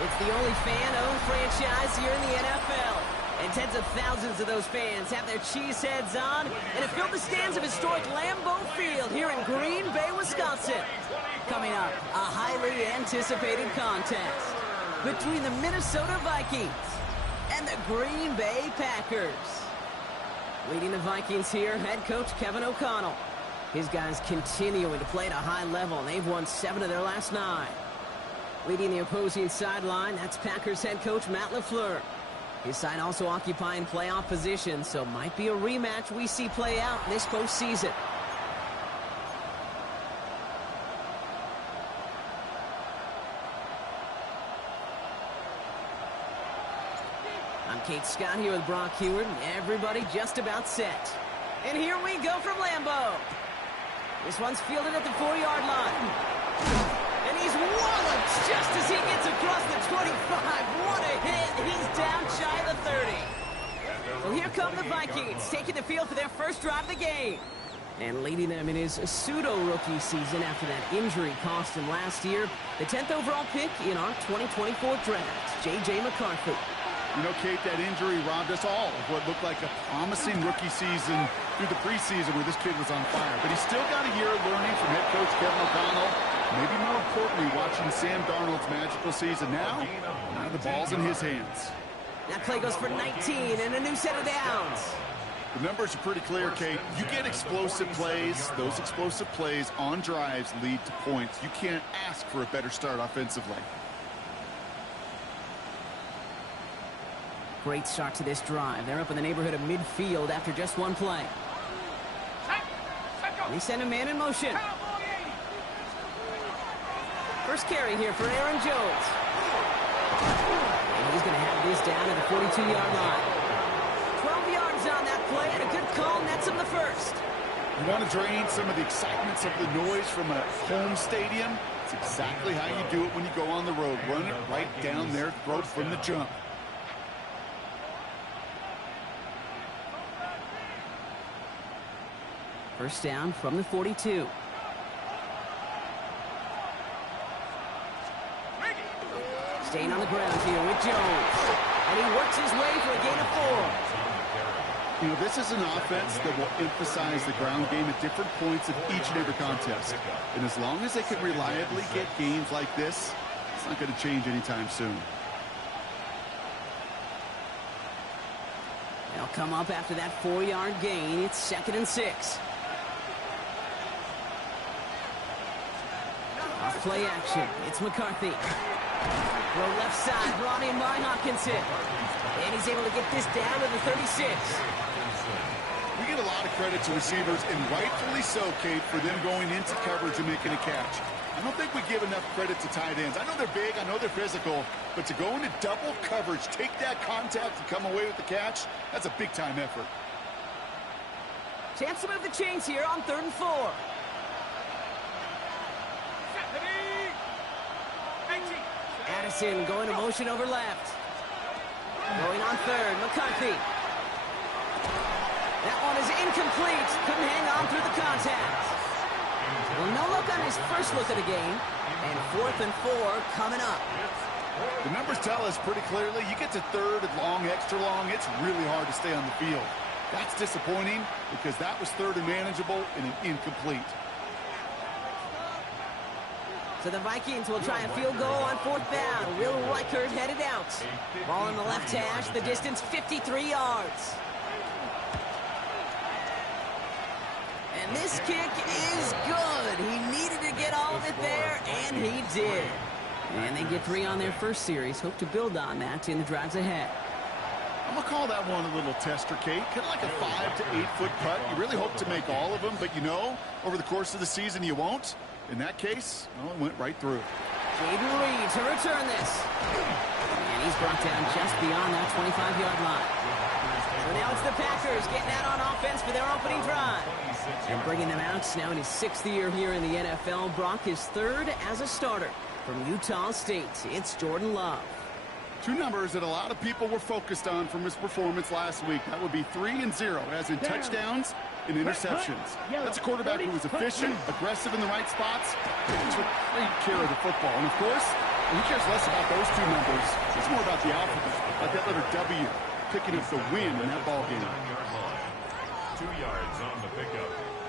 It's the only fan-owned franchise here in the NFL. And tens of thousands of those fans have their cheeseheads on and have filled the stands of historic Lambeau Field here in Green Bay, Wisconsin. Coming up, a highly anticipated contest between the Minnesota Vikings and the Green Bay Packers. Leading the Vikings here, head coach Kevin O'Connell. His guys continuing to play at a high level, and they've won 7 of their last 9. Leading the opposing sideline, that's Packers head coach Matt LaFleur. His side also occupying playoff position, so might be a rematch we see play out this postseason. I'm Kate Scott here with Brock Heward, and everybody just about set. And here we go from Lambeau. This one's fielded at the 4-yard line. And he's walloped just as he gets across the 25. What a hit. He's down shy of the 30. Well, here come the Vikings, taking the field for their first drive of the game. And leading them in his pseudo-rookie season after that injury cost him last year, the 10th overall pick in our 2024 draft, J.J. McCarthy. You know, Kate, that injury robbed us all of what looked like a promising rookie season through the preseason where this kid was on fire. But he's still got a year of learning from head coach Kevin O'Connell. Maybe more importantly, watching Sam Darnold's magical season now the ball's in his hands. That play goes for 19 and a new set of downs. The numbers are pretty clear, Kate. You get explosive plays. Those explosive plays on drives lead to points. You can't ask for a better start offensively. Great start to this drive. They're up in the neighborhood of midfield after just one play. They send a man in motion. First carry here for Aaron Jones. And he's going to have this down at the 42-yard line. 12 yards on that play, and a good call nets him the first. You want to drain some of the excitement, some of the noise from a home stadium? It's exactly how you do it when you go on the road. Run it right down their throat from the jump. First down from the 42. Staying on the ground here with Jones. And he works his way for a gain of 4. You know, this is an offense that will emphasize the ground game at different points of each and every contest. And as long as they can reliably get gains like this, it's not going to change anytime soon. They'll come up after that 4-yard gain. It's 2nd and 6. Off play action. It's McCarthy. Throw left side, brought in by Hopkinson. And he's able to get this down to the 36. We get a lot of credit to receivers, and rightfully so, Kate, for them going into coverage and making a catch. I don't think we give enough credit to tight ends. I know they're big, I know they're physical, but to go into double coverage, take that contact and come away with the catch, that's a big-time effort. Chance to move the chains here on 3rd and 4. Addison going to motion over left. Going on 3rd, McCarthy. That one is incomplete. Couldn't hang on through the contact. Well, no look on his first look of the game. And 4th and 4 coming up. The numbers tell us pretty clearly, you get to 3rd and long, extra long, it's really hard to stay on the field. That's disappointing because that was 3rd and manageable and an incomplete. So the Vikings will try a field goal on 4th down. Will Reichert headed out. Ball in the left hash, the distance 53 yards. And this kick is good. He needed to get all of it there, and he did. And they get 3 on their first series. Hope to build on that in the drives ahead. I'm going to call that one a little tester, Kate. Kind of like a 5 to 8 foot putt. You really hope to make all of them, but you know, over the course of the season, you won't. In that case, well, it went right through. Jaden Reed to return this. And he's brought down just beyond that 25-yard line. So now it's the Packers getting out on offense for their opening drive. And bringing them out now in his 6th year here in the NFL. Brock is 3rd as a starter from Utah State. It's Jordan Love. 2 numbers that a lot of people were focused on from his performance last week. That would be 3 and 0, as in touchdowns and interceptions. That's a quarterback who was efficient, aggressive in the right spots, and took great care of the football. And, of course, He cares less about those two numbers. It's more about the alphabet, like that letter W, picking up the win in that ball game. 2 yards on the pickup.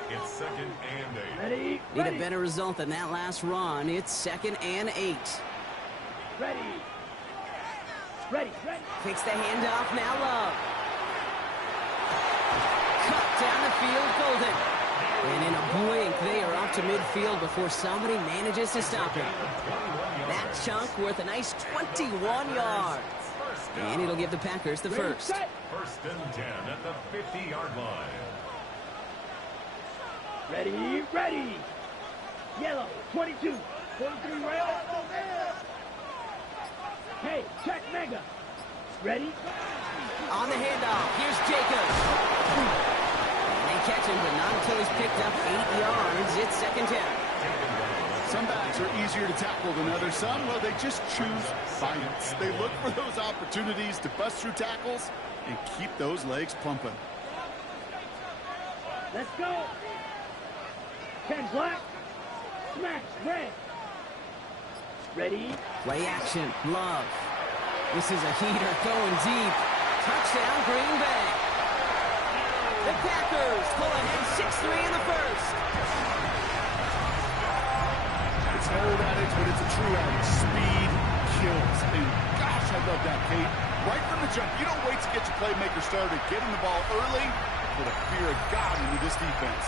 It's 2nd and 8. Ready. Need a better result than that last run. It's 2nd and 8. Ready. Takes the handoff, now Love. Cut down the field, Golden. And in a blink, they are up to midfield before somebody manages to stop him. That chunk worth a nice 21 yards. And it'll give the Packers the first. 1st and 10 at the 50-yard line. Ready. Yellow, 22. 43 right. Hey, check Mega. Ready? On the handoff, here's Jacobs. And they catch him, but not until he's picked up 8 yards. It's 2nd down. Some backs are easier to tackle than others. Some, well, they just choose violence. They look for those opportunities to bust through tackles and keep those legs pumping. Let's go. 10 black. Smash red. Ready? Play action, Love. This is a heater going deep. Touchdown, Green Bay. The Packers pull ahead 6-3 in the first. It's an old adage, but it's a true adage. Speed kills. And gosh, I love that, Kate. Right from the jump, you don't wait to get your playmaker started. Getting the ball early, put a fear of God into this defense.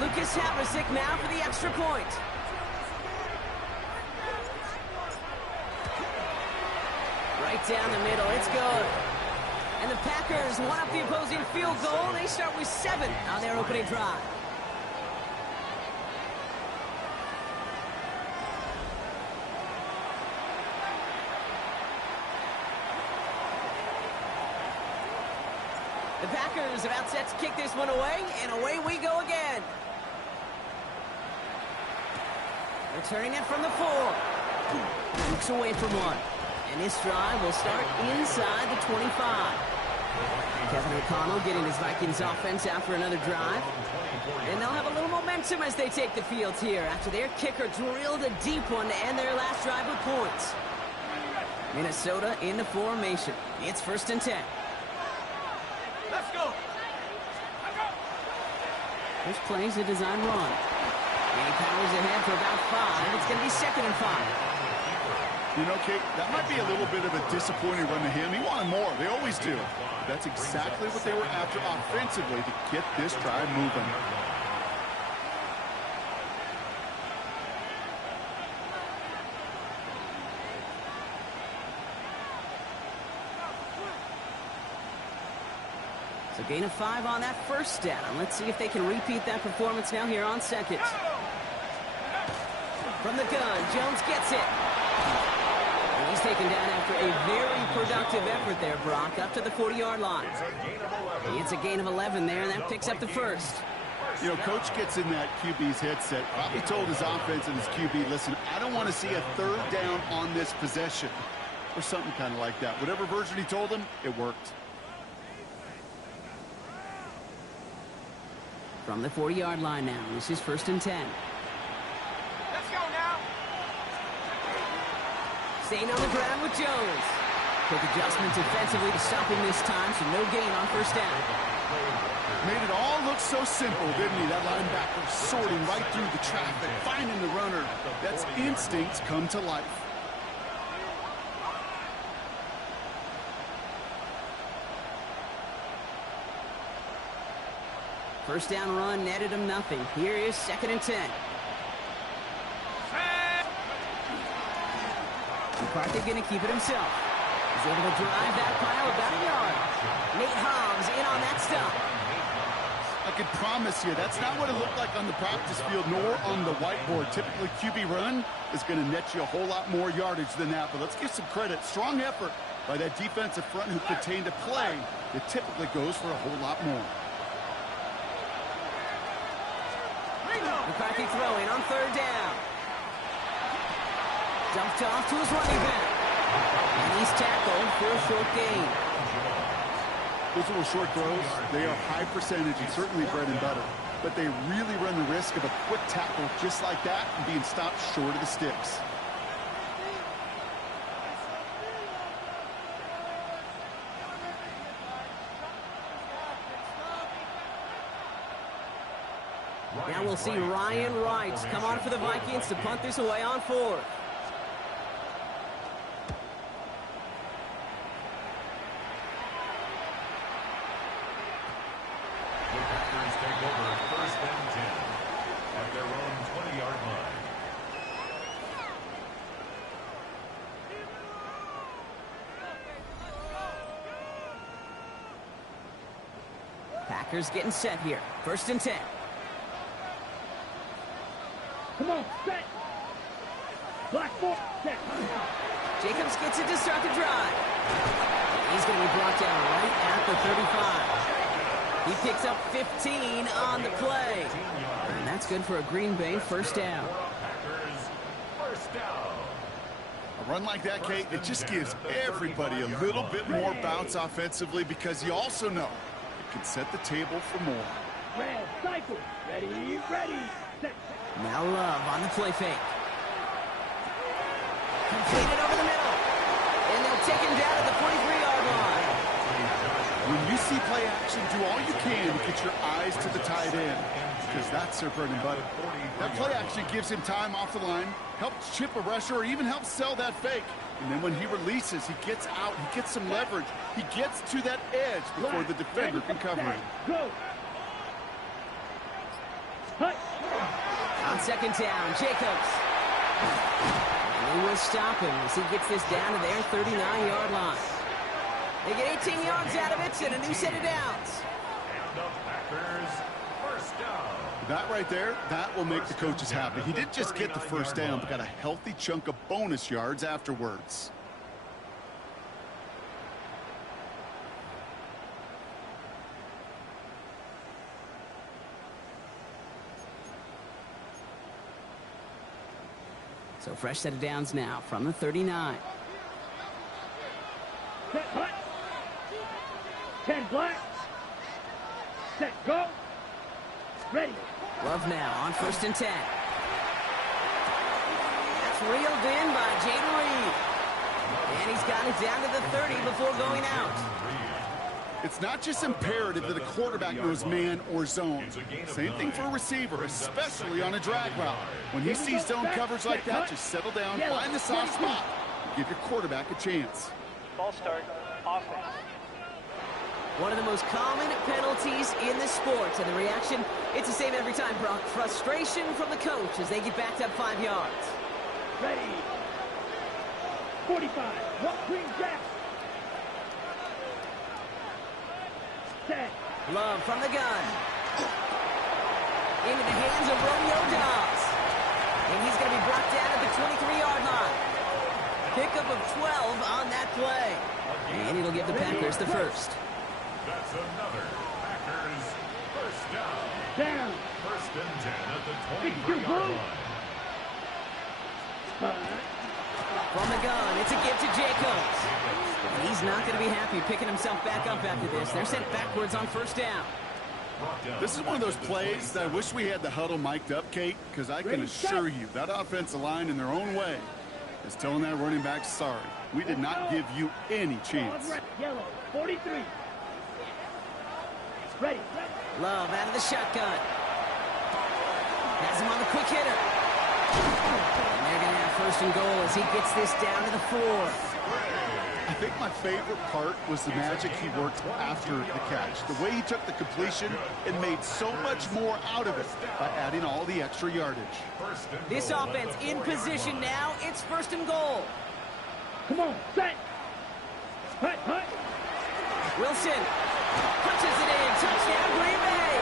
Lucas Havlicek now for the extra point. Right down the middle, it's good. And the Packers one up the opposing field goal. They start with 7 on their opening drive. The Packers about set to kick this one away, and away we go again. Returning it from the 4. Looks away from 1. And this drive will start inside the 25. Kevin O'Connell getting his Vikings offense out for another drive. And they'll have a little momentum as they take the field here after their kicker drilled a deep one to end their last drive with points. Minnesota in the formation. It's 1st and 10. Let's go. This play's a design run. And he powers ahead for about 5. It's going to be 2nd and 5. You know, Kate, that might be a little bit of a disappointing run to him. He wanted more. They always do. That's exactly what they were after offensively to get this drive moving. So gain of 5 on that first down. Let's see if they can repeat that performance now here on 2nd. From the gun, Jones gets it. And he's taken down after a very productive effort there, Brock, up to the 40-yard line. It's a gain of 11 there, and that picks up the first. You know, Coach gets in that QB's headset, probably told his offense and his QB, listen, I don't want to see a 3rd down on this possession, or something kind of like that. Whatever version he told him, it worked. From the 40-yard line now, this is 1st and 10. Let's go now. Staying on the ground with Jones. Quick adjustment defensively to stop him this time, so no gain on 1st down. Made it all look so simple, didn't he? That linebacker sorting right through the traffic, finding the runner. That's instincts come to life. First down run netted him nothing. Here is 2nd and 10. McCarthy going to keep it himself. He's able to drive that pile about a yard. Nate Hobbs in on that stop. I can promise you that's not what it looked like on the practice field nor on the whiteboard. Typically, QB run is going to net you a whole lot more yardage than that. But let's give some credit. Strong effort by that defensive front who contained a play that typically goes for a whole lot more. McCarthy throwing on 3rd down. Dumped off to his running back. And he's tackled for a short gain. Those little short throws, they are high percentage and certainly bread and butter. But they really run the risk of a quick tackle just like that and being stopped short of the sticks. Now we'll see Ryan Wright come on for the Vikings to punt this away on fourth. The Packers take over 1st and 10 at their own 20-yard line. Packers getting set here. 1st and 10. Come on, set. Black four, set. Jacobs gets it to start the drive. He's going to be brought down right at the 35. He picks up 15 on the play. And that's good for a Green Bay 1st down. Packers 1st down. A run like that, Kate, it just gives everybody a little bit more bounce offensively because you also know it can set the table for more. Red, cycle. Ready, ready, set. Now Love on the play fake. Completed over the middle. And they'll take him down at the 43-yard line. When you see play action, do all you can to get your eyes to the tight end because that's their bread and butter. That play action gives him time off the line, helps chip a rusher, or even helps sell that fake. And then when he releases, he gets out, he gets some leverage. He gets to that edge before the defender can cover him. Go. Hut. On 2nd down, Jacobs. And they will stop him as he gets this down to their 39-yard line. They get 18 yards out of it and a new set of downs. And the Packers 1st down. That right there, that will make the coaches happy. He didn't just get the 1st down, but got a healthy chunk of bonus yards afterwards. So fresh set of downs now from the 39. Set, hut. 10 black. Set, go. Ready. Love now on 1st and 10. That's reeled in by Jaden Reed. And he's got it down to the 30 before going out. It's not just imperative that a quarterback knows man or zone. Same thing for a receiver, especially on a drag route. When he sees zone coverage like that, just settle down, find the soft spot, and give your quarterback a chance. False start, offense. One of the most common penalties in the sport, and the reaction, it's the same every time, Brock. Frustration from the coach as they get backed up 5 yards. Ready. 45. What green jack? Set. Love from the gun. Into the hands of Romeo Dobbs. And he's going to be brought down at the 23-yard line. Pickup of 12 on that play. And it'll give the Packers the 1st. That's another Packers 1st down. Down. 1st and 10 at the 23-yard line. From the gun, it's a give to Jacobs. And he's not going to be happy picking himself back up after this. They're sent backwards on 1st down. This is one of those plays that I wish we had the huddle mic'd up, Kate, because I can assure you that offensive line in their own way is telling that running back, sorry, we did not give you any chance. Yellow, 43. Ready. Love out of the shotgun. Has him on the quick hitter. And they're going to have 1st and goal as he gets this down to the 4. I think my favorite part was the magic he worked after the catch. The way he took the completion and made so much more out of it by adding all the extra yardage. This offense in position now. It's 1st and goal. Come on, set. Hut, hut. Wilson punches it in. Touchdown, Green Bay.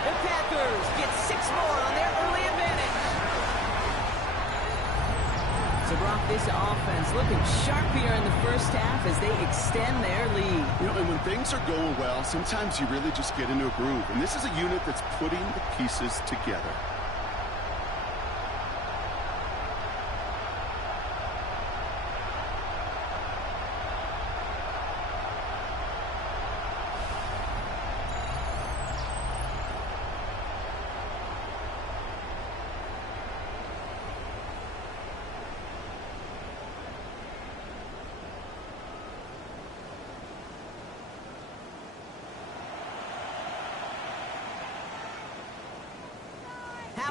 The Packers get 6 more on their early advantage. So, Brock, this offense looking sharp here in the 1st half as they extend their lead. You know, and when things are going well, sometimes you really just get into a groove. And this is a unit that's putting the pieces together.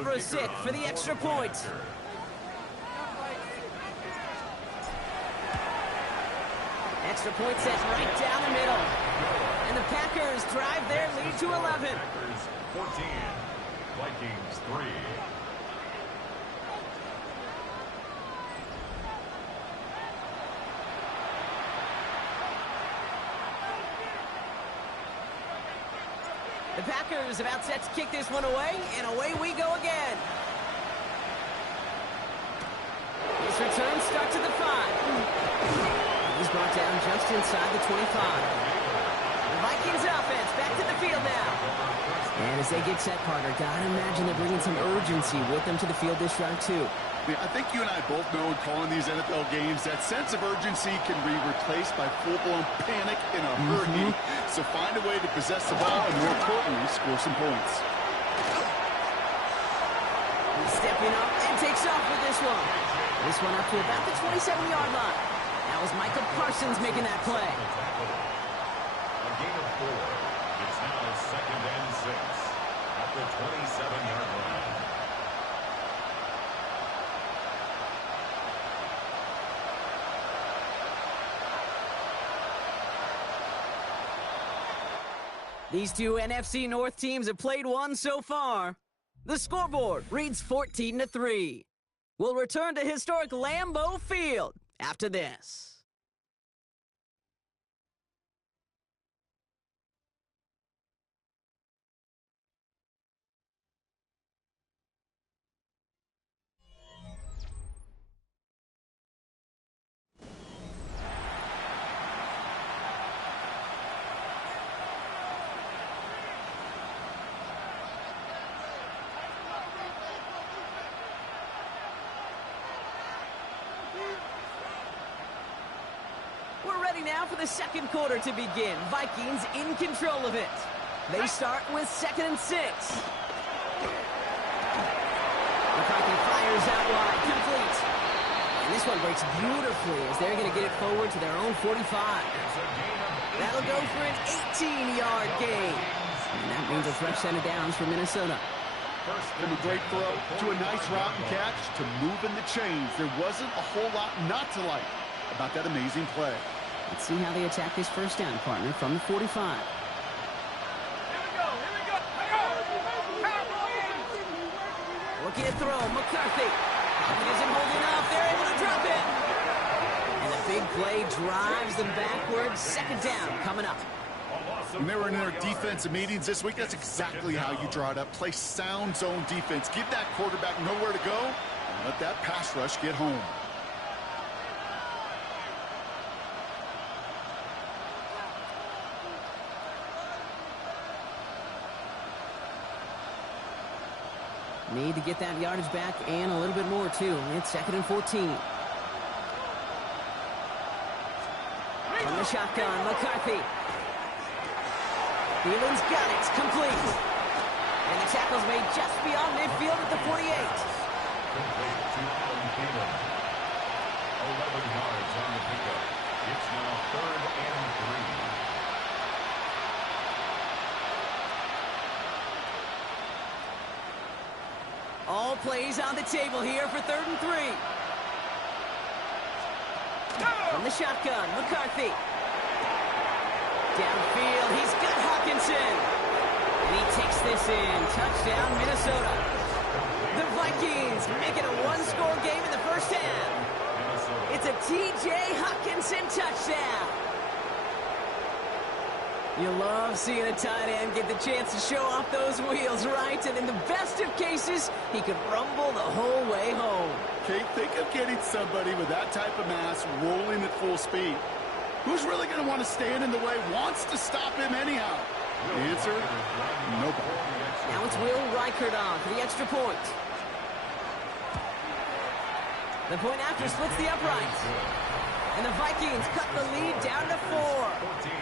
Mavrosic for the extra point. Extra point set right down the middle. And the Packers drive their lead to 11. Packers 14, Vikings 3. The Packers about set to kick this one away, and away we go again. This return starts at the 5. He's brought down just inside the 25. The Vikings offense back to the field now. And as they get set, Carter, gotta imagine they're bringing some urgency with them to the field this drive, too. I think you and I both know in calling these NFL games that sense of urgency can be replaced by full-blown panic in a hurry. So find a way to possess the ball and, more importantly, score some points. He's stepping up and takes off with this one. This one up to about the 27-yard line. That was Michael Parsons making that play. A gain of 4. It's now 2nd and 6 at the 27-yard line. These two NFC North teams have played one so far. The scoreboard reads 14-3. We'll return to historic Lambeau Field after this. We're ready now for the second quarter to begin. Vikings in control of it. They start with 2nd and 6. McCarthy fires out wide, complete. And this one breaks beautifully as they're going to get it forward to their own 45. That'll go for an 18-yard gain. And that means a fresh set of downs for Minnesota. From a great throw to a nice route and catch to moving the chains. There wasn't a whole lot not to like about that amazing play. Let's see how they attack this first down, partner, from the 45. Looking to throw, McCarthy. Pocket isn't holding up. They're able to drop it. And a big play drives them backwards. Second down coming up. When they were in their defensive meetings this week, that's exactly how you draw it up. Play sound zone defense. Give that quarterback nowhere to go and let that pass rush get home. Need to get that yardage back and a little bit more, too. It's 2nd and 14. From the shotgun, McCarthy. Thielens got it. Complete. And the tackle's made just beyond midfield at the 48. Complete to Adam Thielen. 11 yards on the pickup. It's now 3rd and 3. All plays on the table here for 3rd and 3. From the shotgun, McCarthy. Downfield, he's got Hawkinson. And he takes this in. Touchdown, Minnesota. The Vikings make it a one-score game in the first half. It's a T.J. Hawkinson touchdown. You love seeing a tight end get the chance to show off those wheels, right? And in the best of cases, he could rumble the whole way home. Okay, think of getting somebody with that type of mass rolling at full speed. Who's really going to want to stand in the way, wants to stop him anyhow? The answer, nobody. Now it's Will Reichert on for the extra point. The point after splits the uprights. And the Vikings cut the lead down to 4. 14.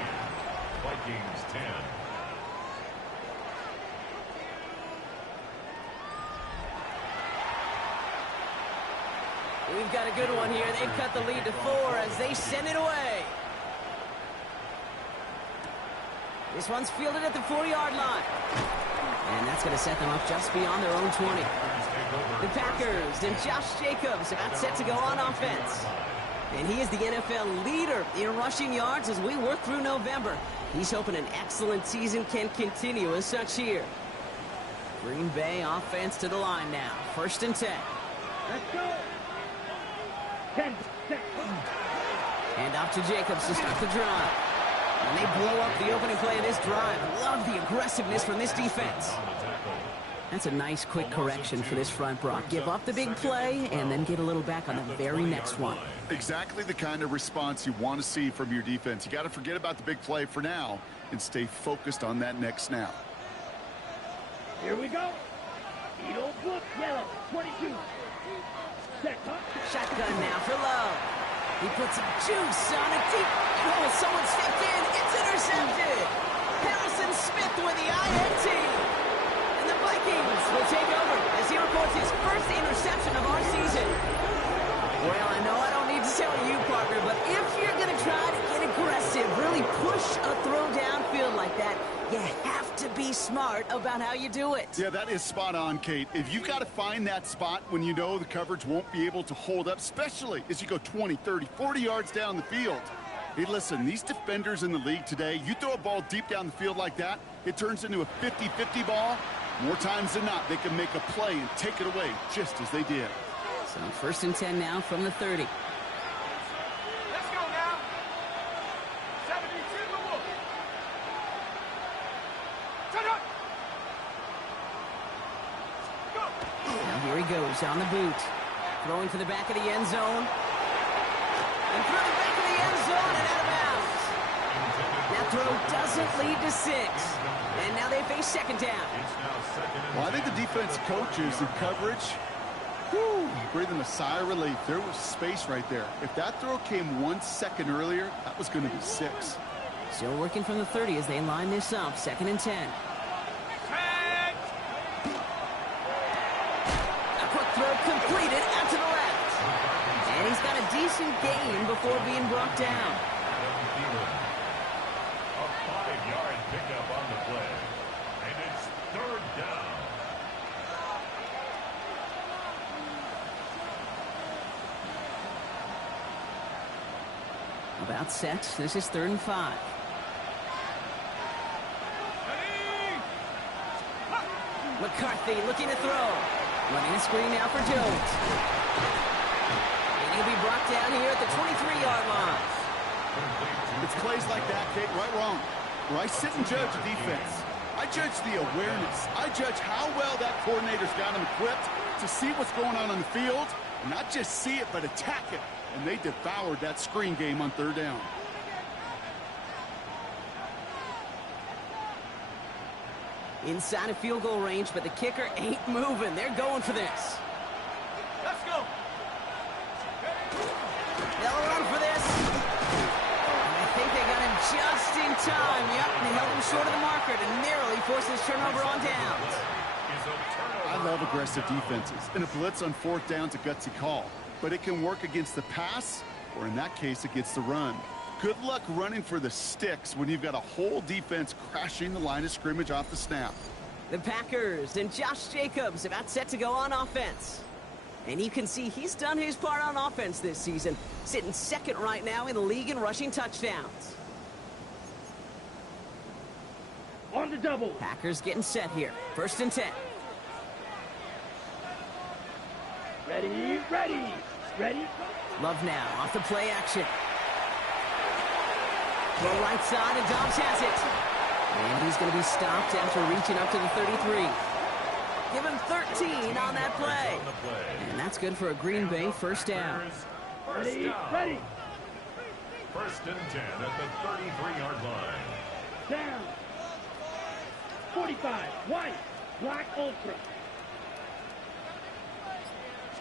Vikings 10. We've got a good one here. They've cut the lead to 4 as they send it away. This one's fielded at the 4-yard line. And that's going to set them up just beyond their own 20. The Packers and Josh Jacobs about set to go on offense. And he is the NFL leader in rushing yards as we work through November. He's hoping an excellent season can continue as such here. Green Bay offense to the line now. 1st and 10. Let's go. 10 seconds. Hand off to Jacobs to start the drive. And they blow up the opening play of this drive. Love the aggressiveness from this defense. That's a nice quick correction for this front, Brock. Give up the big play and then get a little back on the very next one. Exactly the kind of response you want to see from your defense. You got to forget about the big play for now and stay focused on that next snap. Here we go. Eagle book yellow 22. Set up. Shotgun now for Love. He puts some juice on it deep. Oh, someone stepped in. It's intercepted. Harrison Smith with the INT. And the Vikings will take over as he reports his first interception of our season. Well, I know I don't need to tell you, partner, but if you're going to try to get aggressive, really push a throw downfield like that, you have to be smart about how you do it. Yeah, that is spot on, Kate. If you've got to find that spot when you know the coverage won't be able to hold up, especially as you go 20, 30, 40 yards down the field. Hey, listen, these defenders in the league today, you throw a ball deep down the field like that, it turns into a 50-50 ball. More times than not, they can make a play and take it away just as they did. So 1st and 10 now from the 30. Let's go now. 72 to Wolf. Shut up. Go. Now here he goes on the boot. Throwing to the back of the end zone. And through the back of the end zone and out of bounds. That throw doesn't lead to 6. And now they face 2nd down. Well, I think the defense coaches in coverage, breathing a sigh of relief. There was space right there. If that throw came 1 second earlier, that was going to be 6. Still working from the 30 as they line this up. 2nd and 10. A quick throw completed out to the left. And he's got a decent gain before being brought down. A 5-yard pickup on the play. And it's 3rd down. About set. This is 3rd and 5. McCarthy looking to throw. Running a screen now for Jones. And he'll be brought down here at the 23-yard line. It's plays like that, Kate, right wrong. Where I sit and judge a defense. I judge the awareness. I judge how well that coordinator's got him equipped to see what's going on the field. And not just see it, but attack it. And they devoured that screen game on 3rd down. Inside of field goal range, but the kicker ain't moving. They're going for this. Let's go. They'll run for this. And I think they got him just in time. Yep, they held him short of the marker to narrowly force this turnover on downs. I love aggressive defenses. And a blitz on 4th down's a gutsy call. But it can work against the pass, or in that case, against the run. Good luck running for the sticks when you've got a whole defense crashing the line of scrimmage off the snap. The Packers and Josh Jacobs about set to go on offense. And you can see he's done his part on offense this season, sitting 2nd right now in the league in rushing touchdowns. On the double. Packers getting set here. 1st and 10. Ready, ready, ready. Love now off the play action. Throw right side, and Dobbs has it. And he's going to be stopped after reaching up to the 33. Give him 13 on that play. And that's good for a Green Bay 1st down. Ready, ready. 1st and 10 at the 33-yard line. Down. 45, white, black ultra.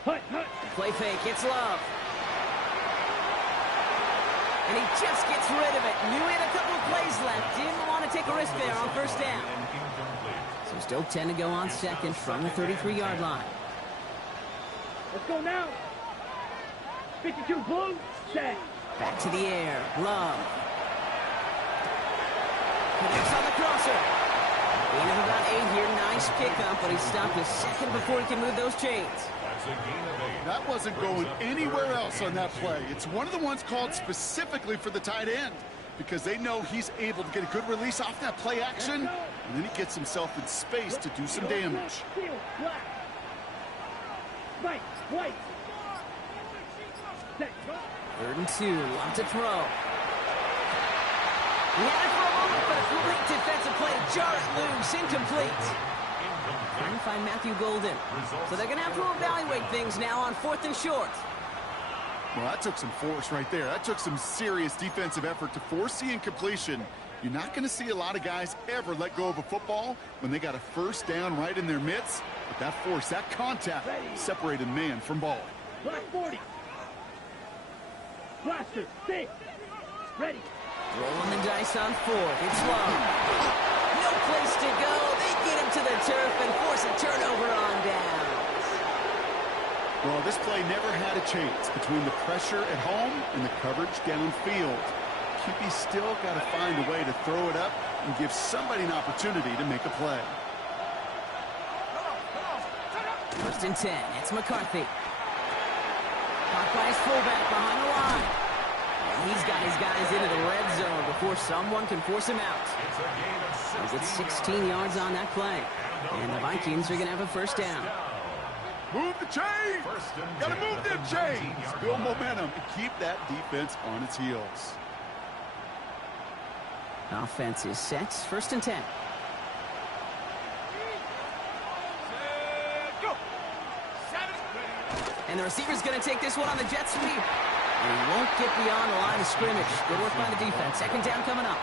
Hut, hut. Play fake, it's Love. And he just gets rid of it. Knew he had a couple of plays left. Didn't want to take a risk there on 1st down. So still 10 to go on 2nd from the 33-yard line. Let's go now. 52 blue, set. Back to the air. Love. Connects on the crosser. Gain of about 8 here. Nice pickup, but he stopped a second before he can move those chains. That's a gain of 8. That wasn't going anywhere else on that play. It's one of the ones called specifically for the tight end because they know he's able to get a good release off that play action, and then he gets himself in space to do some damage. Right. 3rd and 2, lot to throw. He had it for a moment, but a great defensive play to jar it loose, incomplete. Trying to find Matthew Golden. So they're going to have to evaluate things now on 4th and short. Well, that took some force right there. That took some serious defensive effort to force the incompletion. You're not going to see a lot of guys ever let go of a football when they got a first down right in their midst. But that force, that contact, separated man from ball. Black 40. Blaster, stay. Ready. Rolling the dice on 4th. It's low. No place to go. They get him to the turf and force a turnover on downs. Well, this play never had a chance between the pressure at home and the coverage downfield. QB still got to find a way to throw it up and give somebody an opportunity to make a play. 1st and 10. It's McCarthy. Caught by his fullback behind the line. And he's got his guys into the red zone before someone can force him out. It's a gain of He'll get 16 yards on that play. And the Vikings are going to have a first down. Move the chains! First and Got to 10 move them from the chains! 19-yard Build line. momentum and keep that defense on its heels. Offense is set. 1st and 10. And the receiver's going to take this one on the jet sweep. And he won't get beyond the line of scrimmage. Good work by the defense. 2nd down coming up.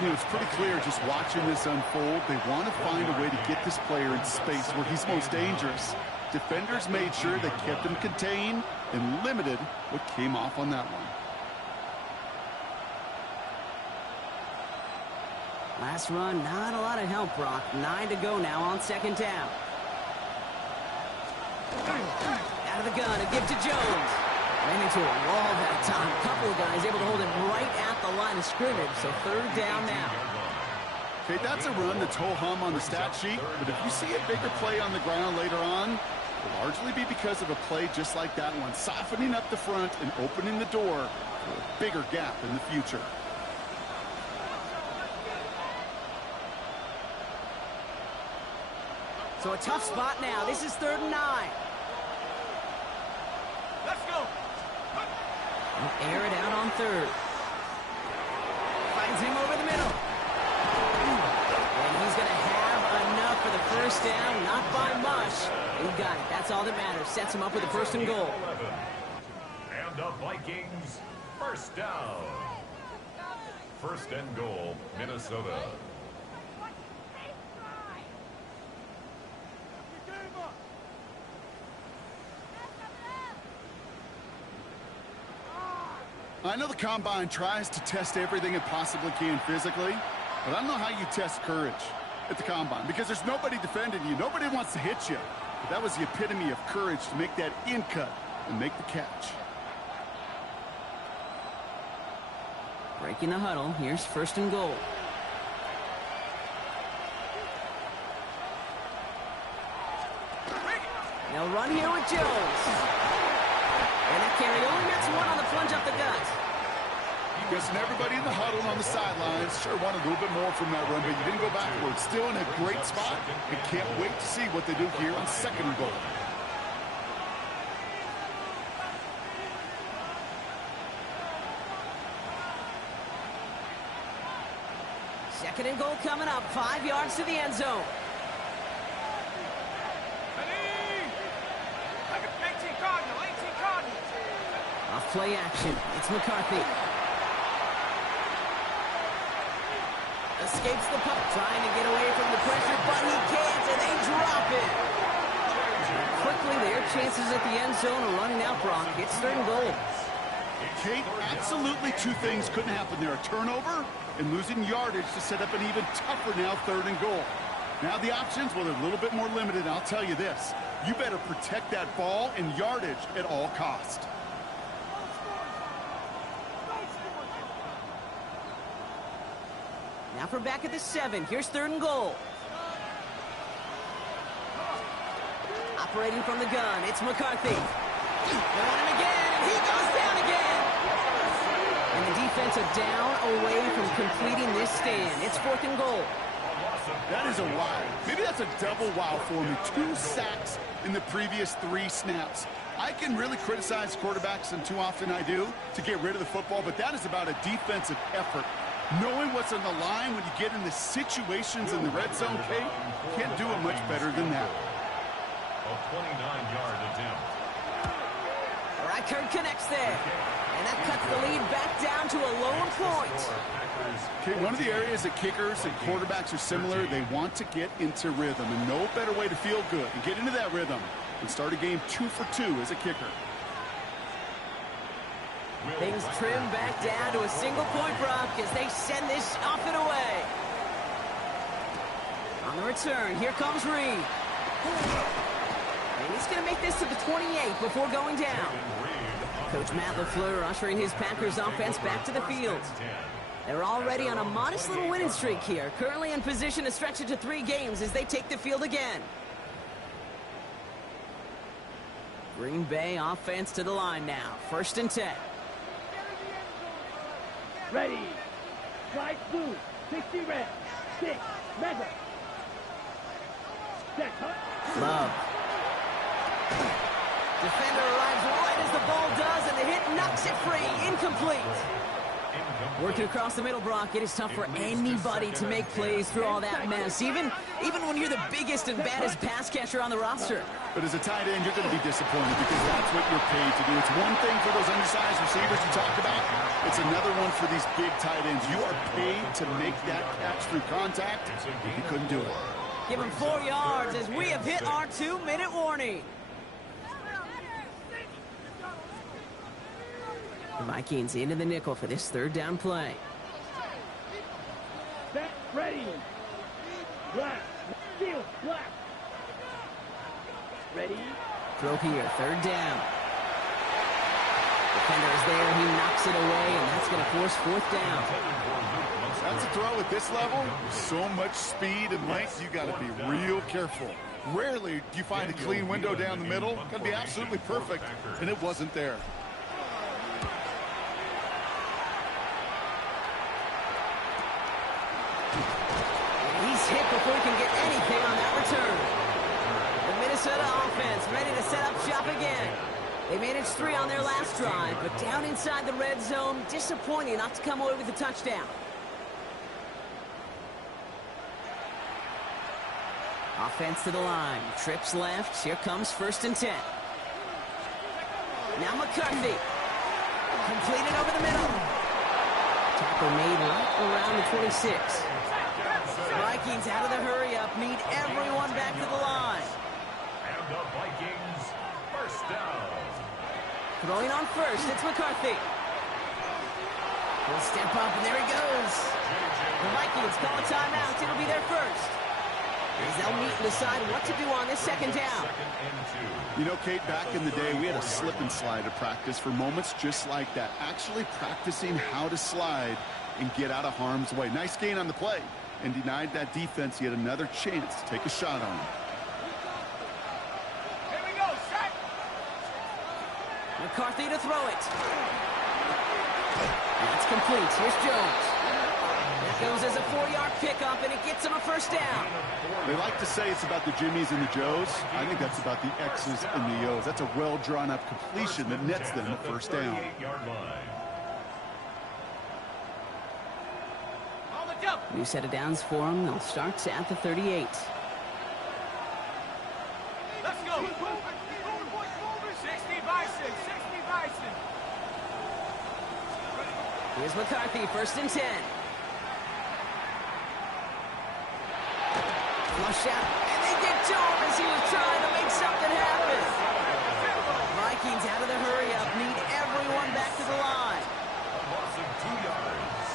You know, it's pretty clear just watching this unfold. They want to find a way to get this player in space where he's most dangerous. Defenders made sure they kept him contained and limited what came off on that one. Last run, not a lot of help, Brock. 9 to go now on 2nd down. Out of the gun, a give to Jones. Ran into a wall that time. Couple of guys able to hold him right at the line of scrimmage. So 3rd down now. Okay, that's a run that's ho-hum on the stat sheet, but if you see a bigger play on the ground later on, it'll largely be because of a play just like that one, softening up the front and opening the door for a bigger gap in the future. So a tough spot now. This is 3rd and 9. Let's go. He'll air it out on 3rd. Finds him over the middle. And he's going to have enough for the first down. Not by much. He got it. That's all that matters. Sets him up with a 1st and goal. 11. And the Vikings, first down. 1st and goal, Minnesota. I know the Combine tries to test everything it possibly can physically, but I don't know how you test courage at the Combine because there's nobody defending you. Nobody wants to hit you. But that was the epitome of courage to make that in cut and make the catch. Breaking the huddle. Here's 1st and goal. They'll run here with Jones. And that carry only gets one on the plunge up the gut. Guessing everybody in the huddle on the sidelines sure wanted a little bit more from that run, but you didn't go backwards. Still in a great spot. And can't wait to see what they do here on 2nd and goal. Second and goal coming up. 5 yards to the end zone. Off play action. It's McCarthy. Escapes the puck. Trying to get away from the pressure, but he can't, and they drop it. Quickly, their chances at the end zone are running out, Brock. It's 3rd and goal. Kate, absolutely two things couldn't happen there. A turnover and losing yardage to set up an even tougher now 3rd and goal. Now the options, well, they're a little bit more limited. I'll tell you this. You better protect that ball and yardage at all costs. Now for back at the 7. Here's 3rd and goal. Operating from the gun, it's McCarthy. They're on him again, and he goes down again. And the defense are down away from completing this stand. It's 4th and goal. That is a wow. Maybe that's a double wow for me. 2 sacks in the previous 3 snaps. I can really criticize quarterbacks, and too often I do, to get rid of the football, but that is about a defensive effort. Knowing what's on the line when you get into situations in the red zone, Kate, can't do it much better than that. A 29-yard attempt. Reichert connects there. And that cuts the lead back down to a lone point. Okay, one of the areas that kickers and quarterbacks are similar, they want to get into rhythm, and no better way to feel good and get into that rhythm and start a game 2 for 2 as a kicker. Things trim back down to a single point, Brock, as they send this off and away. On the return, here comes Reed. And he's going to make this to the 28 before going down. Coach Matt LaFleur ushering his Packers offense back to the field. They're already on a modest little winning streak here, currently in position to stretch it to 3 games as they take the field again. Green Bay offense to the line now. 1st and 10. Ready. Slide blue. 60 red. 6. Mega. Set. Love. Defender arrives right as the ball does, and the hit knocks it free. Incomplete. Working across the middle, Brock, it is tough for anybody to make plays through all that mess, even when you're the biggest and baddest pass catcher on the roster. But as a tight end, you're going to be disappointed because that's what you're paid to do. It's one thing for those undersized receivers you talk about. It's another one for these big tight ends. You are paid to make that catch through contact. You couldn't do it. Give him 4 yards as we have hit our 2-minute warning. The Vikings into the nickel for this 3rd down play. Set. Ready. Black. Field. Black. Ready. Throw here, 3rd down. Defender is there, he knocks it away, and that's going to force 4th down. That's a throw at this level. So much speed and length, you got to be real careful. Rarely do you find a clean window down the middle. Got to be absolutely perfect, and it wasn't there. He's hit before he can get anything on that return. The Minnesota offense ready to set up shop again. They managed 3 on their last drive, but down inside the red zone, disappointing not to come away with a touchdown. Offense to the line. Trips left. Here comes 1st and 10. Now McCarthy. Completed over the middle. Tackle made right around the 26. Vikings out of the hurry-up. Need everyone back to the line. And the Vikings, 1st down. Throwing on 1st. It's McCarthy. He'll step up, and there he goes. The Vikings call a timeout. It'll be their 1st. As they'll meet and decide what to do on this 2nd down. You know, Kate, back in the day, we had a slip and slide at practice for moments just like that. Actually practicing how to slide and get out of harm's way. Nice gain on the play, and denied that defense yet another chance to take a shot on him. Here we go. Set. McCarthy to throw it. That's complete. Here's Jones. That goes as a 4-yard pickup, and it gets him a 1st down. They like to say it's about the Jimmies and the Joes. I think that's about the X's and the O's. That's a well-drawn-up completion that nets them a 1st down. New set of downs for them. They'll start at the 38. Let's go. 60 Bison. 60 Bison. Here's McCarthy, 1st and 10. Flush out, and they get to him as he was trying to make something happen. Vikings out of the hurry-up, need everyone back to the line. A loss of 2 yards.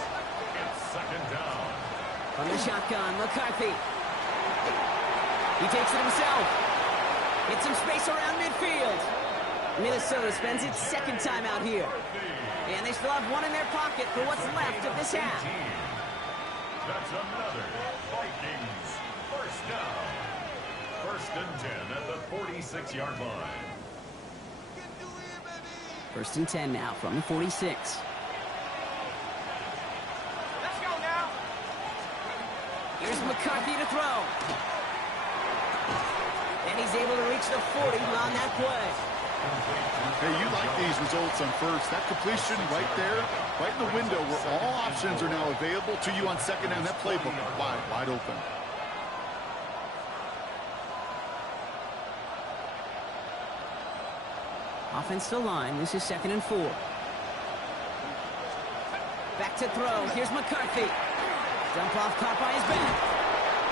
It's 2nd down. From the shotgun, McCarthy. He takes it himself. Gets some space around midfield. Minnesota spends its 2nd time out here. And they still have 1 in their pocket for what's left of this half. That's another Vikings first down. 1st and 10 at the 46-yard line. 1st and 10 now from the 46. Let's go now. Here's McCarthy to throw. And he's able to reach the 40 on that play. Hey, you like these results on first. That completion right there, right in the window where all options are now available to you on second down. That playbook wide open. Offensive line. This is 2nd and 4. Back to throw. Here's McCarthy. Dump off caught by his back.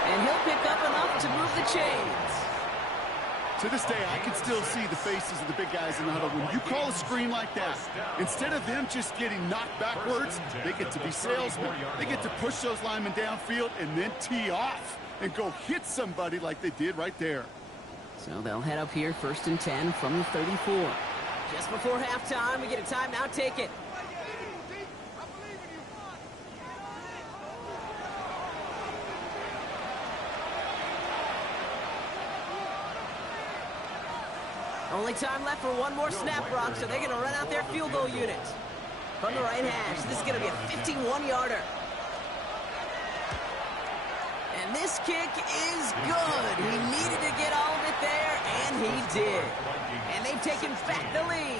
And he'll pick up enough to move the chains. To this day, I can still see the faces of the big guys in the huddle. When you call a screen like that, instead of them just getting knocked backwards, they get to be salesmen. They get to push those linemen downfield and then tee off and go hit somebody like they did right there. So they'll head up here 1st and 10 from the 34. Just before halftime, we get a timeout taken. Only time left for one more snap, Brock, so they're going to run out their field goal unit. From the right hash, this is going to be a 51-yarder. And this kick is good. He needed to get all of it there, and he did. And they've taken back the lead.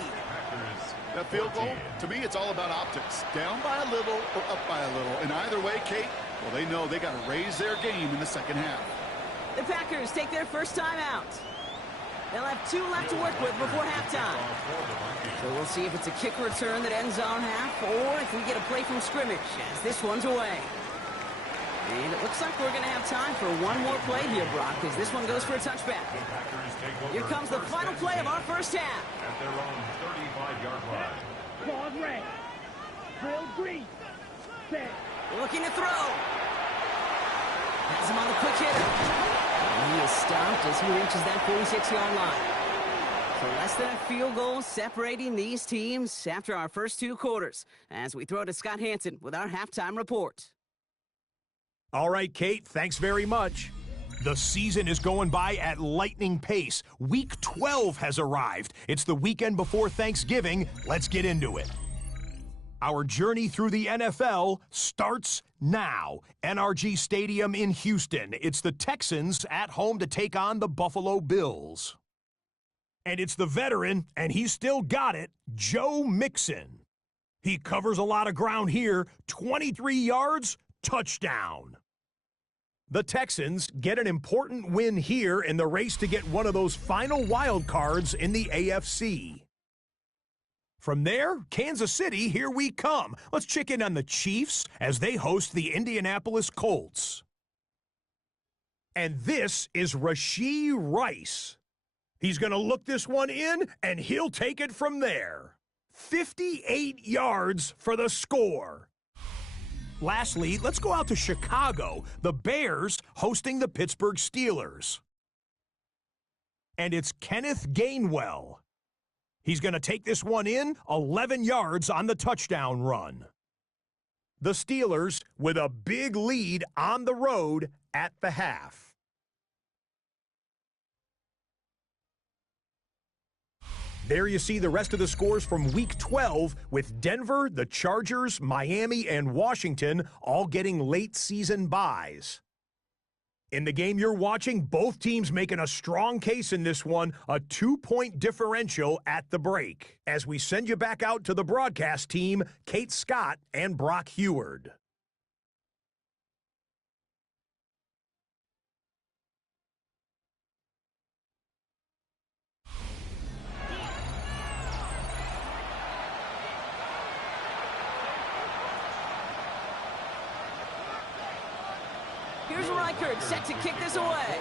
That field goal, to me, it's all about optics. Down by a little or up by a little. And either way, Kate, well, they know they got to raise their game in the second half. The Packers take their first time out. They'll have 2 left to work with before halftime. So we'll see if it's a kick return that ends our half or if we get a play from scrimmage as this one's away. And it looks like we're going to have time for one more play here, Brock, as this one goes for a touchback. Here comes the final play of our first half. At their own 35-yard line. Claws red. Drill green. Set. Looking to throw. Has him on the quick hitter. And he is stopped as he reaches that 46-yard line. So less than a field goal separating these teams after our first 2 quarters. As we throw to Scott Hansen with our halftime report. All right, Kate, thanks very much. The season is going by at lightning pace. Week 12 has arrived. It's the weekend before Thanksgiving. Let's get into it. Our journey through the NFL starts now. NRG Stadium in Houston. It's the Texans at home to take on the Buffalo Bills. And it's the veteran, and he's still got it, Joe Mixon. He covers a lot of ground here. 23 yards, touchdown. The Texans get an important win here in the race to get one of those final wild cards in the AFC. From there, Kansas City, here we come. Let's check in on the Chiefs as they host the Indianapolis Colts. And this is Rashee Rice. He's going to look this one in, and he'll take it from there. 58 yards for the score. Lastly, let's go out to Chicago. The Bears hosting the Pittsburgh Steelers. And it's Kenneth Gainwell. He's going to take this one in, 11 yards on the touchdown run. The Steelers with a big lead on the road at the half. There you see the rest of the scores from Week 12 with Denver, the Chargers, Miami, and Washington all getting late season byes. In the game you're watching, both teams making a strong case in this one, a 2-point differential at the break. As we send you back out to the broadcast team, Kate Scott and Brock Heward. Here's Reichert set to kick this away.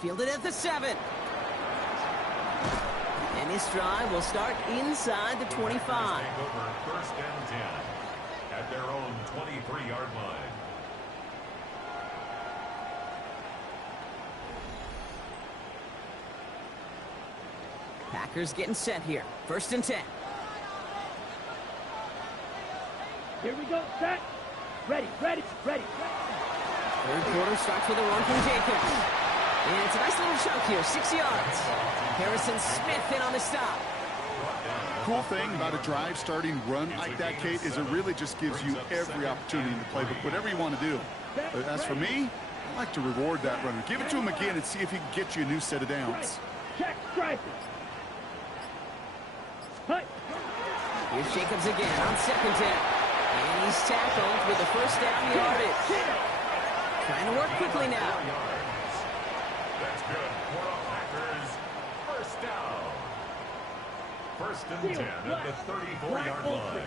Fielded at the 7. And this drive will start inside the 25. First and 10 at their own 23-yard line. Packers getting set here. 1st and 10. Here we go. Set. Ready. Third quarter starts with a run from Jacobs. And it's a nice little chunk here, 6 yards. Harrison Smith in on the stop. Cool thing about a drive starting run like that, Kate, is it really just gives you every opportunity in the playbook, whatever you want to do. As for me, I like to reward that runner. Give it to him again and see if he can get you a new set of downs. Check stripes. Here's Jacobs again on second down. And he's tackled with the first down yardage. Trying to work quickly now. That's good for the Packers. First down. First and 10 at the 34-yard line.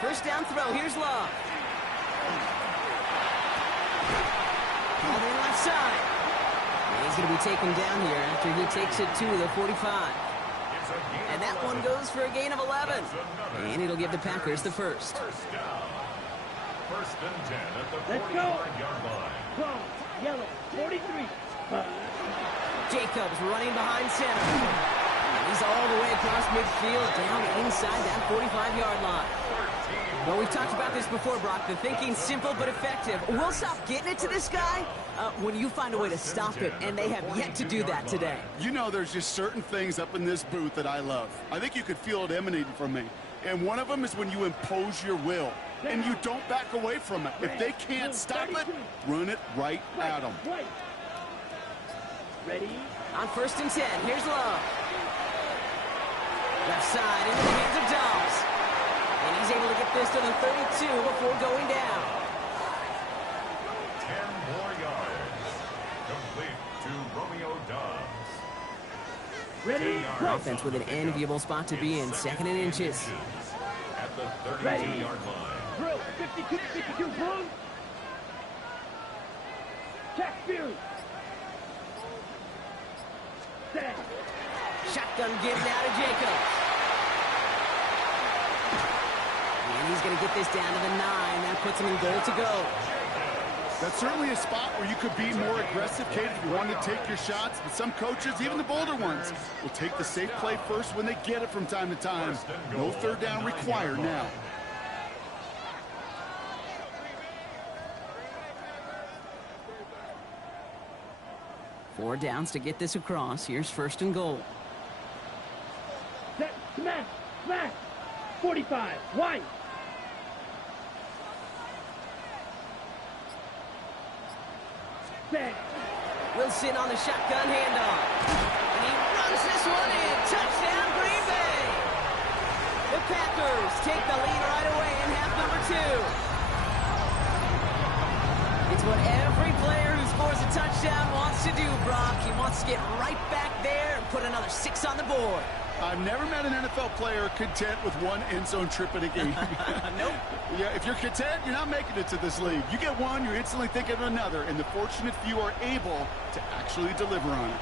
First down throw. Here's Love. Called in left side. And he's going to be taken down here after he takes it to the 45. And that one goes for a gain of 11. And it'll give the Packers the first. First down. First and 10 at the Let's go. 45-yard line. Wrong. Yellow. 43. Jacobs running behind center. And he's all the way across midfield down inside that 45-yard line. Well, we've talked about this before, Brock. The thinking's simple but effective. We'll stop getting it to this guy when you find a way to stop it, and they have yet to do that today. You know, there's just certain things up in this booth that I love. I think you could feel it emanating from me. And one of them is when you impose your will, and you don't back away from it. If they can't stop it, run it right at them. Ready? On first and 10, here's Love. Left side into the hands of Dobbs. And he's able to get this to the 32 before going down. 10 more yards. Complete to Romeo Dobbs. Ready? Offense with an enviable spot to be in, second and inches. At the 32-yard line. Drill. 52 Blue. Check Fury. Set. Shotgun give now to Jacobs. And he's going to get this down to the 9. That puts him in goal to go. That's certainly a spot where you could be more aggressive, Kate, if you want to take your shots. But some coaches, even the bolder ones, will take the safe play first when they get it from time to time. No third down required now. Four downs to get this across. Here's first and goal. Set. Smash. Smash. 45. White. Set. Wilson on the shotgun handoff. And he runs this one in. Touchdown, Green Bay. The Packers take the lead right away in half number 2. It's what every player who scores a touchdown wants to do, Brock. He wants to get right back there and put another 6 on the board. I've never met an NFL player content with one end zone trip in a game. Nope. Yeah, if you're content, you're not making it to this league. You get one, you're instantly thinking of another, and the fortunate few are able to actually deliver on it.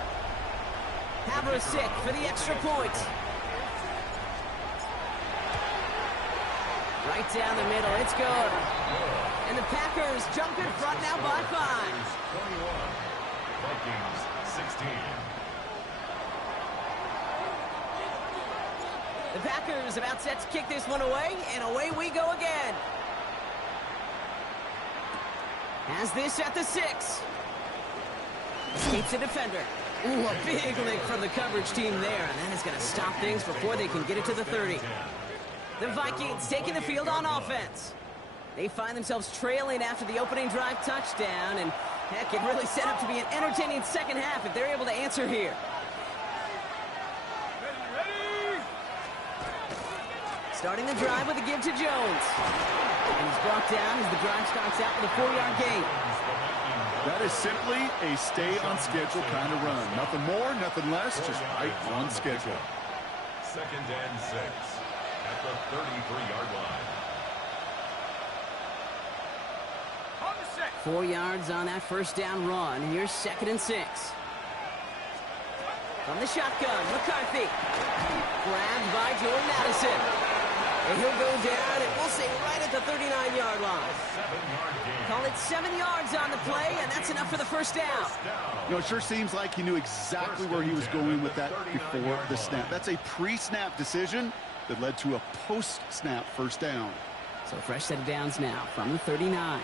Haversick for the extra point. Right down the middle, it's good. And the Packers jump in front now by 5. 21. Vikings 16. The Packers about set to kick this one away, and away we go again. Has this at the 6. Escapes a defender. Ooh, a big lick from the coverage team there, and that is going to stop things before they can get it to the 30. The Vikings taking the field on offense. They find themselves trailing after the opening drive touchdown, and heck, it really set up to be an entertaining second half if they're able to answer here. Starting the drive with a give to Jones. And he's brought down as the drive starts out with a 4-yard gain. That is simply a stay-on-schedule kind of run. Nothing more, nothing less, just right on schedule. Second and 6 at the 33-yard line. 4 yards on that first down run. Here's second and 6. From the shotgun, McCarthy. Grabbed by Jordan Addison. And he'll go down, and we'll say right at the 39-yard line. Call it 7 yards on the play, and that's enough for the first down. You know, it sure seems like he knew exactly where he was going with that before the snap. That's a pre-snap decision that led to a post-snap first down. So fresh set of downs now from the 39.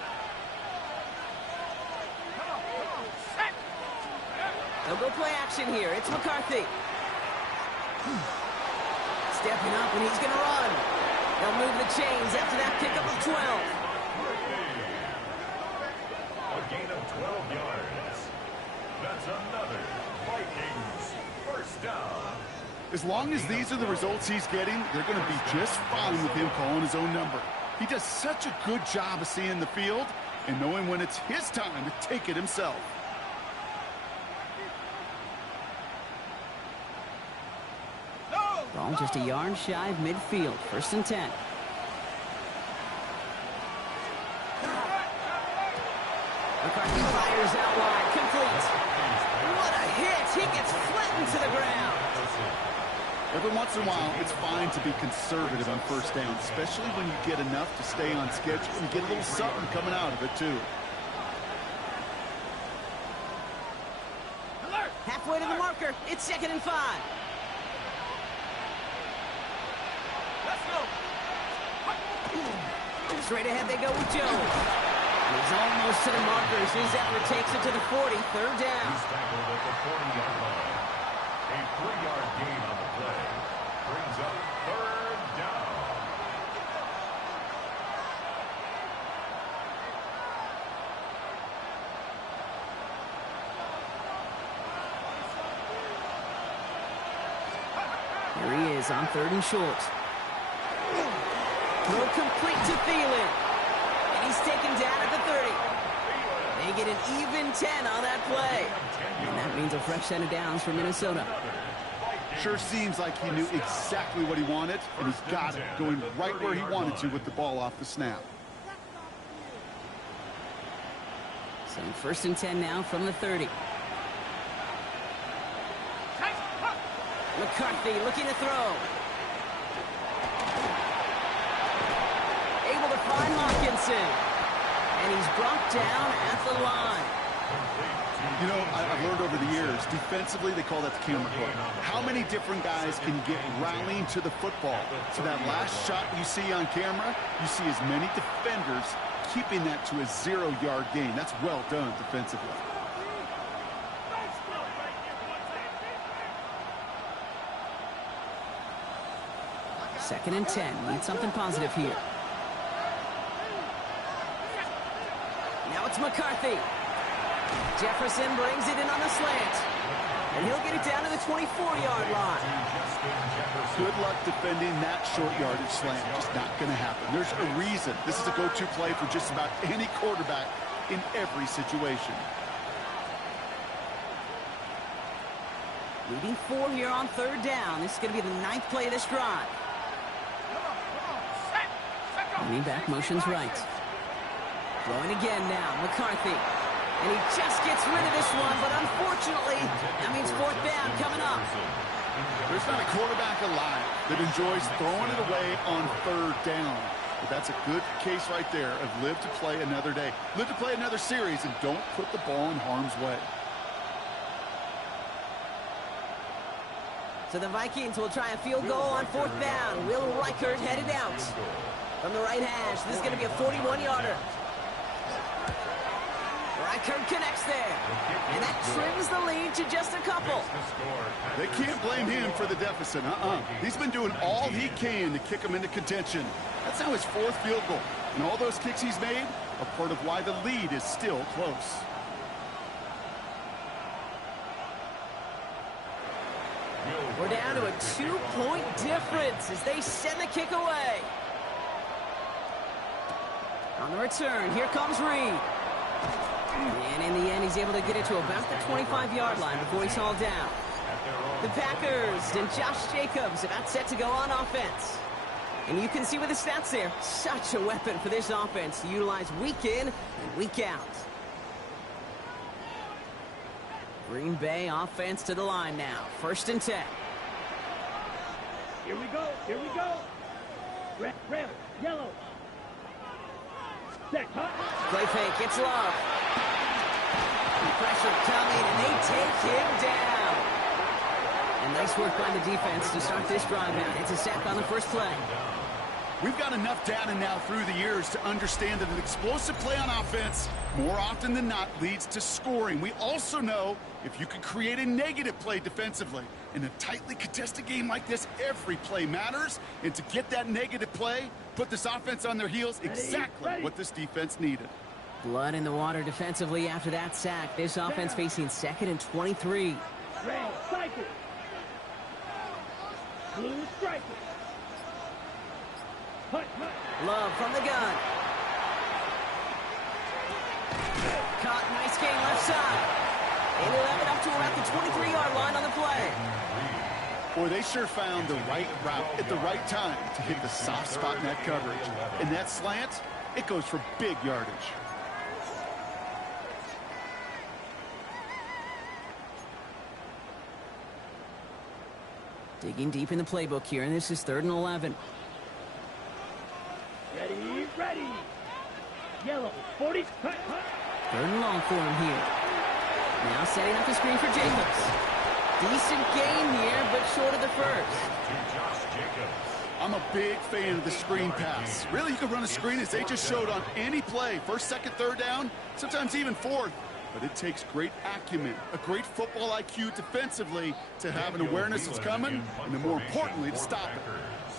They'll go play action here. It's McCarthy. Stepping up, and he's going to run. They'll move the chains after that pickup of 12. A gain of 12 yards. That's another Vikings first down. As long as these are the results he's getting, they're going to be just fine with him calling his own number. He does such a good job of seeing the field and knowing when it's his time to take it himself. Ball just a yard shy of midfield. First and 10. McCarthy fires out wide. Complete. What a hit. He gets flattened to the ground. Every once in a while, it's fine to be conservative on first down, especially when you get enough to stay on schedule and get a little something coming out of it, too. Halfway to the marker. It's 2nd and 5. Let's go. Straight ahead they go with Jones. He's almost to the markers. His effort takes it to the 40. Third down. He's tackled at the 40-yard line. A 3-yard gain on the play. Brings up third down. Here he is on 3rd and short. Throw complete to Thielen. And he's taken down at the 30. They get an even 10 on that play. And that means a fresh set of downs for Minnesota. Sure seems like he knew exactly what he wanted, and he's got it, going right where he wanted to with the ball off the snap. So 1st and 10 now from the 30. McCarthy looking to throw. Able to find Hawkinson. And he's brought down at the line. You know, I've learned over the years, defensively, they call that the camera club. How many different guys can get rallying to the football? So that last shot you see on camera, you see as many defenders keeping that to a 0-yard gain. That's well done defensively. Second and 10. Need something positive here. Now it's McCarthy. Jefferson brings it in on the slant. And he'll get it down to the 24-yard line. Good luck defending that short yardage slant. Just not going to happen. There's a reason. This is a go-to play for just about any quarterback in every situation. Leading 4 here on 3rd down. This is going to be the 9th play of this drive. Running back motions right. Throwing again now, McCarthy. And he just gets rid of this one, but unfortunately, that means 4th down coming up. There's not a quarterback alive that enjoys throwing it away on 3rd down. But that's a good case right there of live to play another day. Live to play another series and don't put the ball in harm's way. So the Vikings will try a field goal on 4th down. Will Reichert headed out from the right hash. This is going to be a 41-yarder. Reichert connects there. And that trims the lead to just a couple. They can't blame him for the deficit. He's been doing all he can to kick them into contention. That's now his 4th field goal. And all those kicks he's made are part of why the lead is still close. We're down to a 2-point difference as they send the kick away. On the return, here comes Reed. And in the end, he's able to get it to about the 25-yard line before he's hauled down. The Packers and Josh Jacobs about set to go on offense. And you can see with the stats there, such a weapon for this offense to utilize week in and week out. Green Bay offense to the line now. 1st and 10. Here we go. Here we go. Red, yellow. Set, hot. Play fake, it's Love. Pressure coming, and they take him down. And nice work by the defense to start this drive out. It's a sack on the first play. We've got enough data now through the years to understand that an explosive play on offense, more often than not, leads to scoring. We also know if you can create a negative play defensively. In a tightly contested game like this, every play matters. And to get that negative play, put this offense on their heels, exactly what this defense needed. Blood in the water defensively after that sack. This offense facing 2nd and 23. Red, cycle. Blue, strike it. Hut. Love from the gun. Caught, nice game left side. And he'll have it up to about the 23-yard line on the play. Boy, they sure found the right route at the right time to hit the soft spot in that coverage. And that slant, it goes for big yardage. Digging deep in the playbook here, and this is 3rd and 11. Ready. Yellow, 40, hut. 3rd and long for him here. Now setting up the screen for Jacobs. Decent gain here, but short of the first. I'm a big fan of the screen pass. Really, you can run a screen as they just showed on any play. 1st, 2nd, 3rd down, sometimes even 4th. But it takes great acumen, a great football IQ defensively to have an awareness that's coming, and then more importantly, to stop it.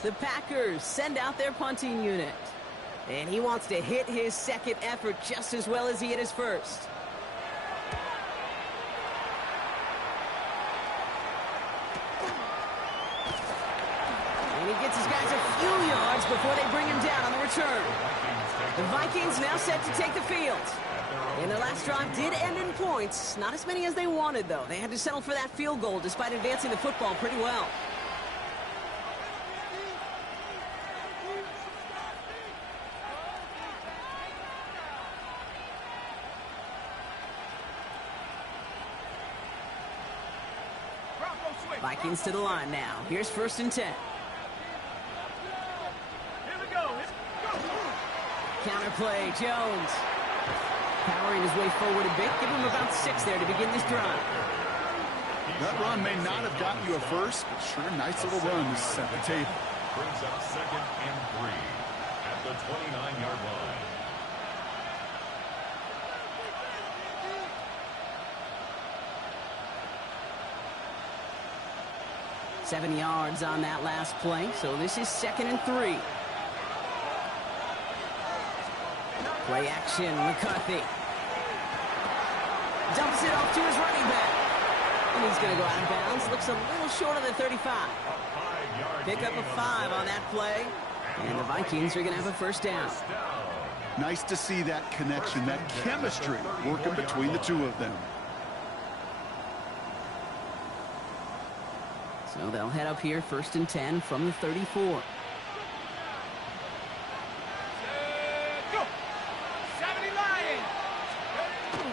The Packers send out their punting unit. And he wants to hit his 2nd effort just as well as he hit his 1st. And he gets his guys a few yards before they bring him down on the return. The Vikings now set to take the field. And their last drive did end in points. Not as many as they wanted, though. They had to settle for that field goal despite advancing the football pretty well. Vikings to the line now. Here's 1st and 10. Here we go. Counter play, Jones. Powering his way forward a bit. Give him about 6 there to begin this drive. That run may not have gotten you a first, but sure, nice little run to set the table. Brings up 2nd and 3 at the 29-yard line. Seven yards on that last play, so this is 2nd and 3. Play action, McCarthy. Dumps it off to his running back. And he's going to go out of bounds. Looks a little short of the 35. Pick up a 5 on that play. And the Vikings are going to have a 1st down. Nice to see that connection, that chemistry working between the two of them. So they'll head up here, 1st and 10 from the 34.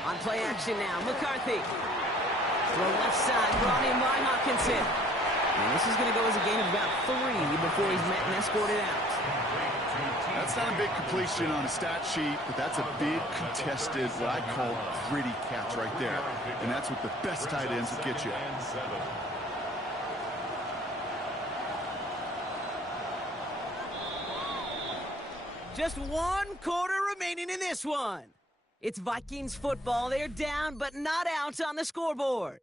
On play action now, McCarthy. Throw left side, brought in by Hopkinson. And this is going to go as a gain of about 3 before he's met and escorted out. That's not a big completion on a stat sheet, but that's a big contested, what I call gritty catch right there. And that's what the best tight ends will get you. Just 1 quarter remaining in this one. It's Vikings football. They're down, but not out on the scoreboard.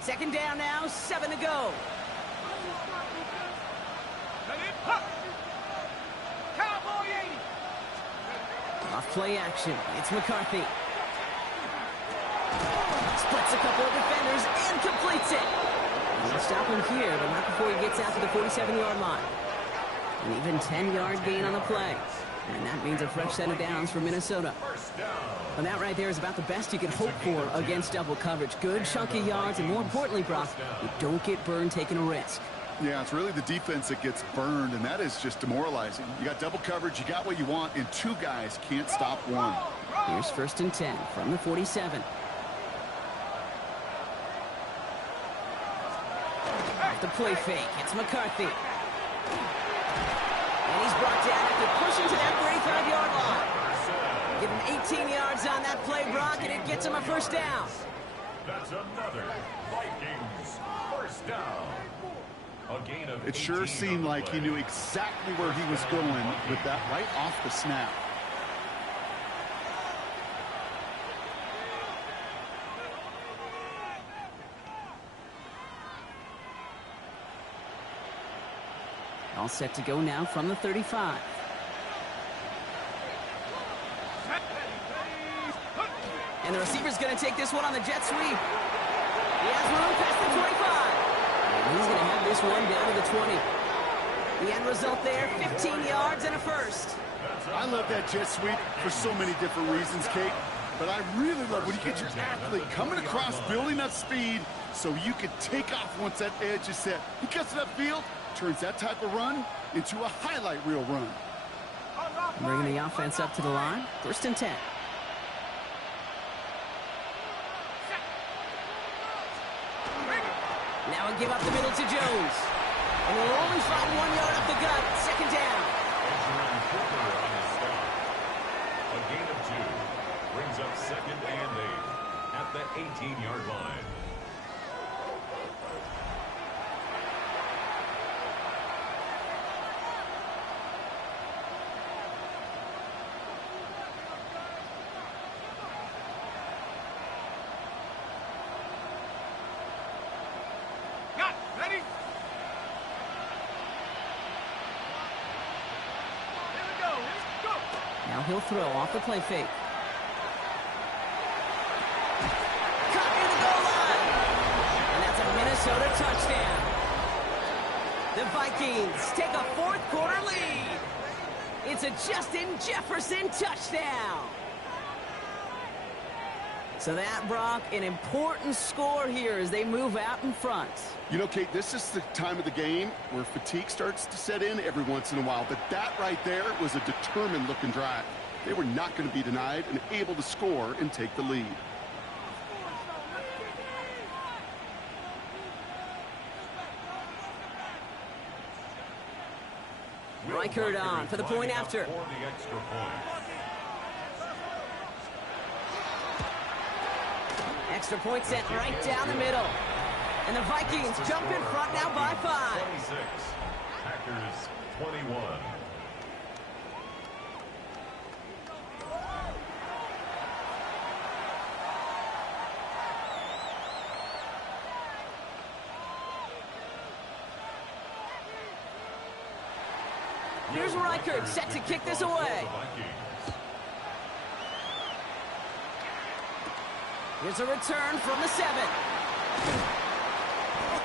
Second down now, 7 to go. Off play action, it's McCarthy. Splits a couple of defenders and completes it. He'll stop him here, but not before he gets out to the 47-yard line. An even 10-yard gain on the play. And that means a fresh set of downs for Minnesota. And that right there is about the best you can hope for against double coverage. Good chunky yards, and more importantly, Brock, you don't get burned taking a risk. Yeah, it's really the defense that gets burned, and that is just demoralizing. You got double coverage, you got what you want, and two guys can't stop one. Here's 1st and 10 from the 47. Off the play fake, it's McCarthy. And he's brought down after pushing to that 35-yard line. Give him 18 yards on that play, Brock, and it gets him a first down. That's another Vikings first down. A gain of It sure 18 seemed on the like he play. knew exactly where he was going with that right off the snap. All set to go now from the 35. And the receiver's going to take this one on the jet sweep. He has room past the 25. And he's going to have this one down to the 20. The end result there, 15 yards and a first. I love that jet sweep for so many different reasons, Kate. But I really love when you get your athlete coming across, building up speed, so you can take off once that edge is set. He gets it upfield, turns that type of run into a highlight reel run. Bringing the offense up to the line, 1st and 10. Now a give up the middle to Jones. And we'll only find 1 yard up the gut, 2nd down. Edgerrin Cooper on the stop. A gain of 2 brings up 2nd and 8 at the 18-yard line. Now he'll throw off the play fake. Caught near the goal line. And that's a Minnesota touchdown. The Vikings take a 4th quarter lead. It's a Justin Jefferson touchdown. So that, Brock, an important score here as they move out in front. You know, Kate, this is the time of the game where fatigue starts to set in every once in a while. But that right there was a determined-looking drive. They were not going to be denied and able to score and take the lead. Reichert on for the point after. For the extra point. Extra point sent right down the middle. And the Vikings jump in front now by 5. 26. Packers 21. Here's Reichert set to kick this away. Here's a return from the 7.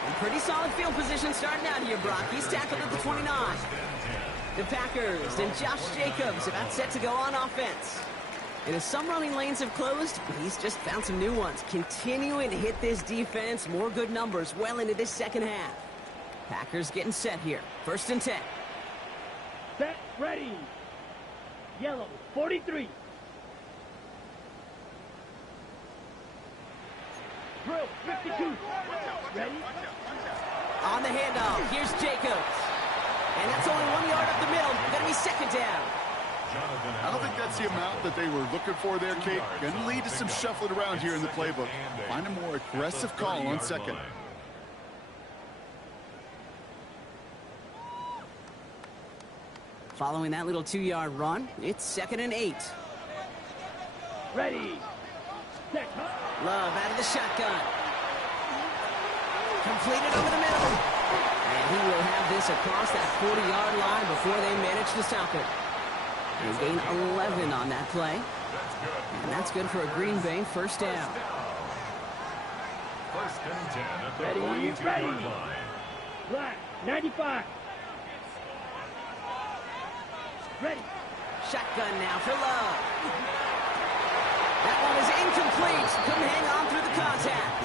And pretty solid field position starting out here, Brock. He's tackled at the 29. The Packers and Josh Jacobs about set to go on offense. And as some running lanes have closed, he's just found some new ones. Continuing to hit this defense, more good numbers well into this second half. Packers getting set here. 1st and 10. Set, ready. Yellow, 43. Drill, 52. Ready? On the handoff, here's Jacobs. And that's only 1 yard up the middle. Gonna be 2nd down. I don't think that's the amount that they were looking for there, Kate. Going to lead to some shuffling around here in the playbook. Find a more aggressive call on 2nd. Following that little 2-yard run, it's 2nd and 8. Ready. Set. Love out of the shotgun. Completed over the middle. And he will have this across that 40-yard line before they manage to stop it. And gain 11 on that play. And that's good for a Green Bay first down. 1st and 10 at the Ready, 42-yard ready. line. Black, 95. Ready. Shotgun now for Love. That one is incomplete. Couldn't hang on through the contact.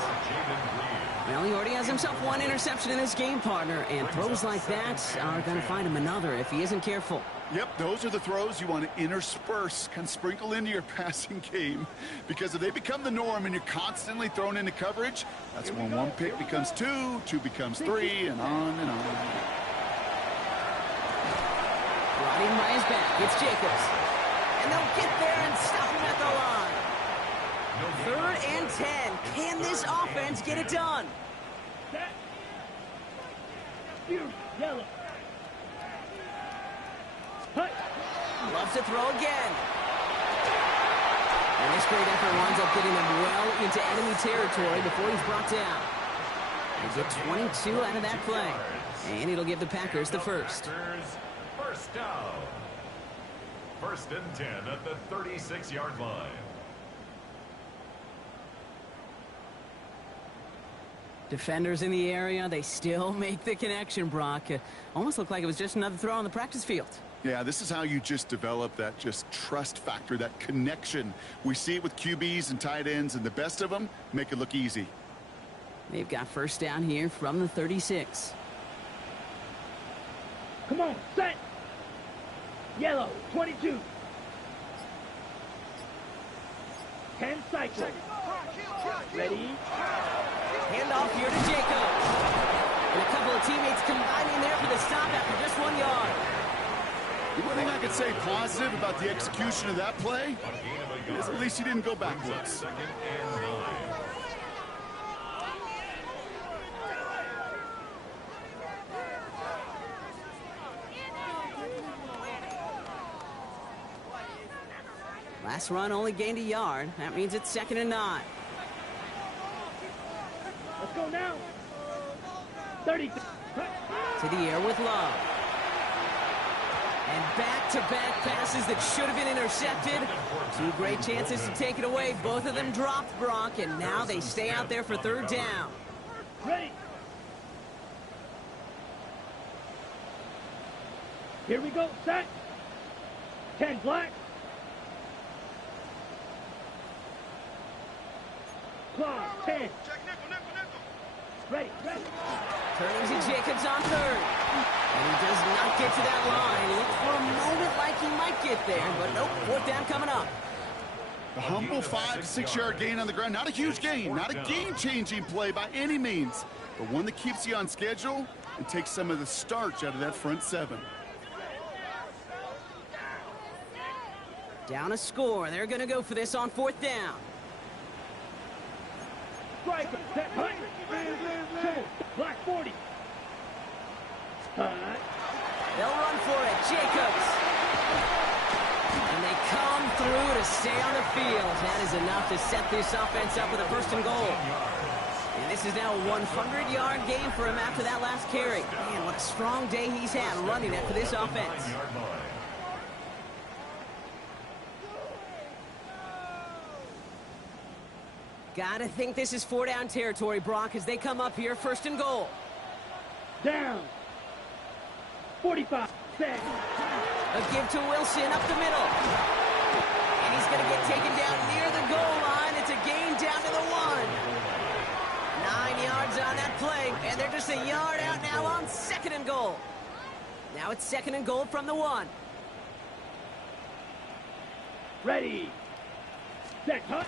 Well, he already has himself one interception in this game, partner, and throws like that are going to find him another if he isn't careful. Yep, those are the throws you want to intersperse, kind of sprinkle into your passing game. Because if they become the norm and you're constantly thrown into coverage, that's when one pick becomes two, two becomes three, and on and on. Brought in by his back. It's Jacobs. And they'll get there and stop him at the line. 3rd and 10. Can this offense get it done? Set. Here. Yellow. Hut. Loves to throw again. And this great effort winds up getting him well into enemy territory before he's brought down. They get 22 out of that play. And it'll give the Packers the first. First down. 1st and 10 at the 36-yard line. Defenders in the area, they still make the connection, Brock. Almost looked like it was just another throw on the practice field. Yeah, this is how you just develop that just trust factor, that connection. We see it with QBs and tight ends, and the best of them make it look easy. They've got first down here from the 36. Come on. Set. Yellow. 22. 10 cycles. Ready. Handoff here to Jacobs. And a couple of teammates combining there for the stop after just 1 yard. The one thing I could say positive about the execution of that play is at least he didn't go backwards. 2nd and 9. Last run only gained a yard. That means it's 2nd and 9. Let's go now. 30. To the air with Love. And back-to-back passes that should have been intercepted. 2 great chances to take it away. Both of them dropped, Brock, and now they stay out there for 3rd down. Ready. Here we go. Set. 10 black. Claw. 10. Ready. Ready. Turning to Jacobs on 3rd. And he does not get to that line. Looked for a moment like he might get there, but nope, 4th down coming up. The humble 5 to 6 yard gain on the ground. Not a huge gain, not a game-changing play by any means, but one that keeps you on schedule and takes some of the starch out of that front 7. Down a score. They're going to go for this on 4th down. Strike. Set. Hut. Black 40. Hut. They'll run for it. Jacobs. And they come through to stay on the field. That is enough to set this offense up with a 1st and goal. And this is now a 100-yard game for him after that last carry. Man, what a strong day he's had running it for this offense. Gotta think this is 4-down territory, Brock, as they come up here, 1st and goal. Down. 45. Set. A give to Wilson up the middle. And he's gonna get taken down near the goal line. It's a gain down to the 1. 9 yards on that play, and they're just a yard out now on 2nd and goal. Now it's 2nd and goal from the 1. Ready. Set. Hut.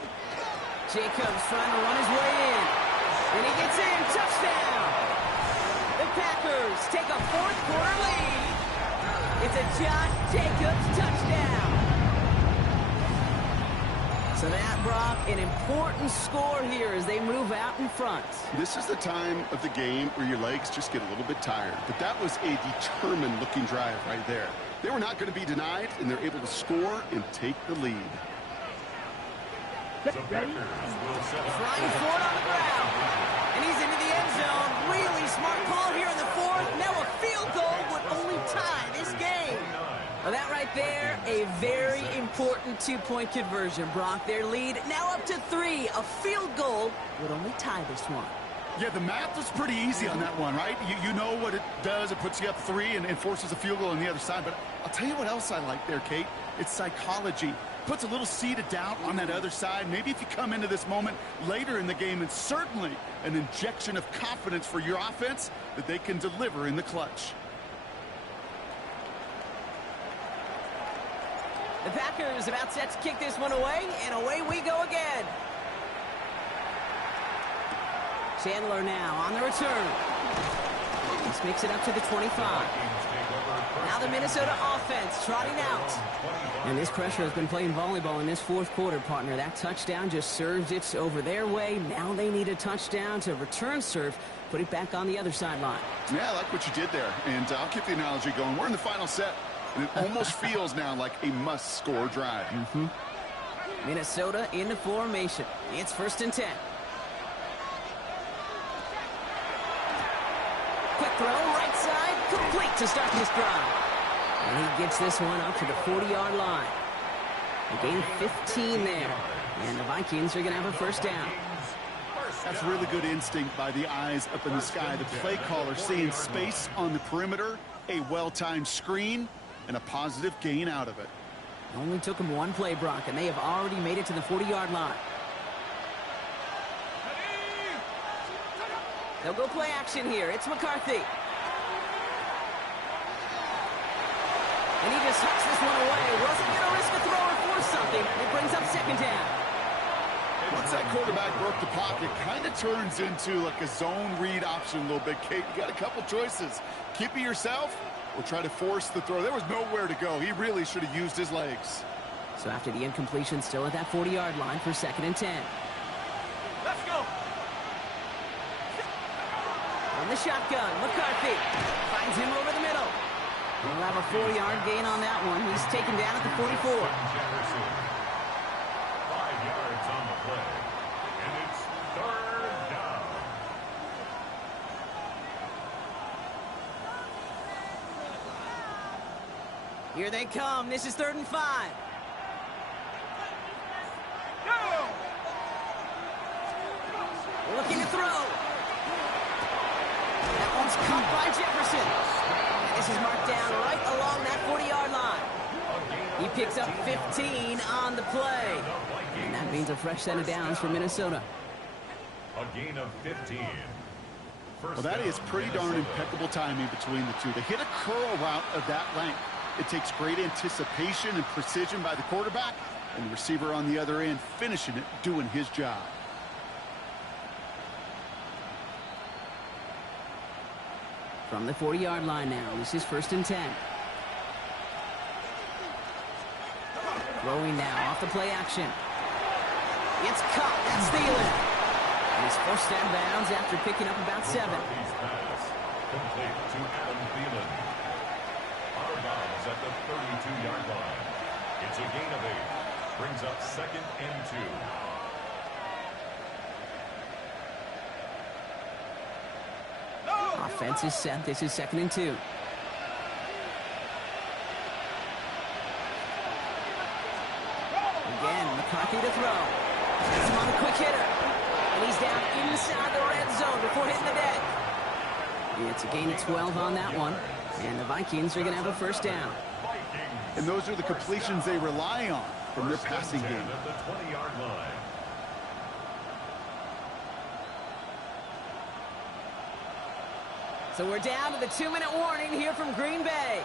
Jacobs trying to run his way in. And he gets in. Touchdown! The Packers take a 4th quarter lead. It's a Josh Jacobs touchdown. So that, Brock, an important score here as they move out in front. This is the time of the game where your legs just get a little bit tired. But that was a determined-looking drive right there. They were not going to be denied, and they're able to score and take the lead. Ready? Flying forward on the ground. And he's into the end zone. Really smart call here in the 4th. Now a field goal would only tie this game. Well, that right there, a very important 2-point conversion, Brock. Their lead now up to 3. A field goal would only tie this one. Yeah, the math was pretty easy on that one, right? You know what it does. It puts you up 3 and forces a field goal on the other side. But I'll tell you what else I like there, Kate. It's psychology. Puts a little seed of doubt on that other side. Maybe if you come into this moment later in the game, and certainly an injection of confidence for your offense that they can deliver in the clutch. The Packers about set to kick this one away, and away we go again. Chandler now on the return. This makes it up to the 25. Now the Minnesota offense trotting out. And this pressure has been playing volleyball in this fourth quarter, partner. That touchdown just served it over their way. Now they need a touchdown to return serve, put it back on the other sideline. Yeah, I like what you did there. And I'll keep the analogy going. We're in the final set, and it almost feels now like a must-score drive. Minnesota into formation. It's 1st and 10. Quick throw, right side, complete to start this drive. And he gets this one up to the 40-yard line. A gain of 15 there. And the Vikings are going to have a first down. That's really good instinct by the eyes up in the sky. The play caller seeing space on the perimeter, a well-timed screen, and a positive gain out of it. It only took them one play, Brock, and they have already made it to the 40-yard line. They'll go play action here. It's McCarthy. And he just hucks this one away. Wasn't going to risk a throw or force something. It brings up 2nd down. Once that quarterback broke the pocket, kind of turns into like a zone read option a little bit, Kate. You got a couple choices. Keep it yourself or try to force the throw. There was nowhere to go. He really should have used his legs. So after the incompletion, still at that 40-yard line for 2nd and 10. Let's go. On the shotgun, McCarthy finds him over the middle. He'll have a 4-yard gain on that one. He's taken down at the 44. 5 yards on the play, and it's 3rd down. Here they come. This is 3rd and 5. Looking to throw. That one's caught by Jefferson. And this is marked down right along that 40-yard line. He picks up 15 on the play. And that means a fresh set of downs for Minnesota. A gain of 15. Well, that is pretty darn impeccable timing between the two. To hit a curl route of that length, it takes great anticipation and precision by the quarterback, and the receiver on the other end finishing it, doing his job. From the 40-yard line now, this is 1st and 10. Throwing now off the play action. It's caught. That's Thielen. And he's forced out of bounds after picking up about 7. Pass complete to Adam Thielen. Out of bounds at the 32-yard line. It's a gain of 8. Brings up 2nd and 2. Offense is set. This is 2nd and 2. Again, McCarthy to throw. Has him on a quick hitter. And he's down inside the red zone before hitting the deck. It's a gain of 12 on that one. And the Vikings are going to have a first down. And those are the completions they rely on from their passing game. At the 20-yard line. So we're down to the 2-minute warning here from Green Bay.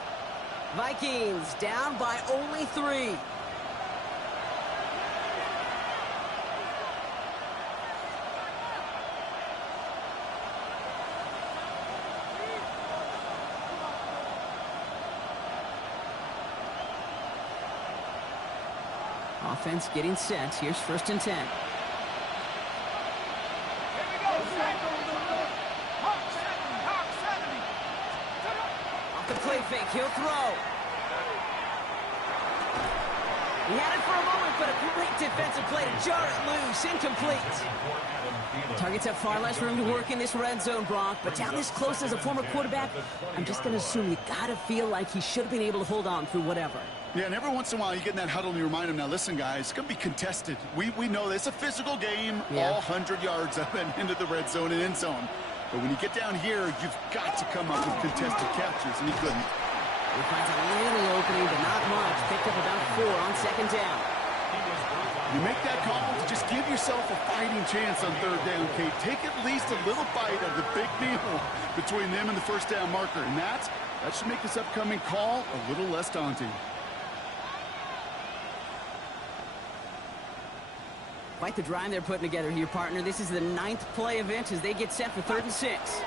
Vikings down by only 3. Offense getting set. Here's 1st and 10. Off the play fake, he'll throw. He had it for a moment, but a great defensive play to jar it loose. Incomplete. Targets have far less room to work in this red zone, Brock, but down this close as a former quarterback, I'm just going to assume you got to feel like he should have been able to hold on through whatever. Yeah, and every once in a while you get in that huddle and you remind them, now listen, guys, it's going to be contested. We know this. It's a physical game, all 100 yards up and into the red zone and end zone. But when you get down here, you've got to come up with contested captures, and he couldn't. He finds a little opening, but not much. Picked up about 4 on second down. You make that call to just give yourself a fighting chance on third down, Kate. Take at least a little bite of the big meal between them and the first down marker. And that should make this upcoming call a little less daunting. Quite the drive they're putting together here, partner. This is the 9th play event as they get set for 3rd and 6.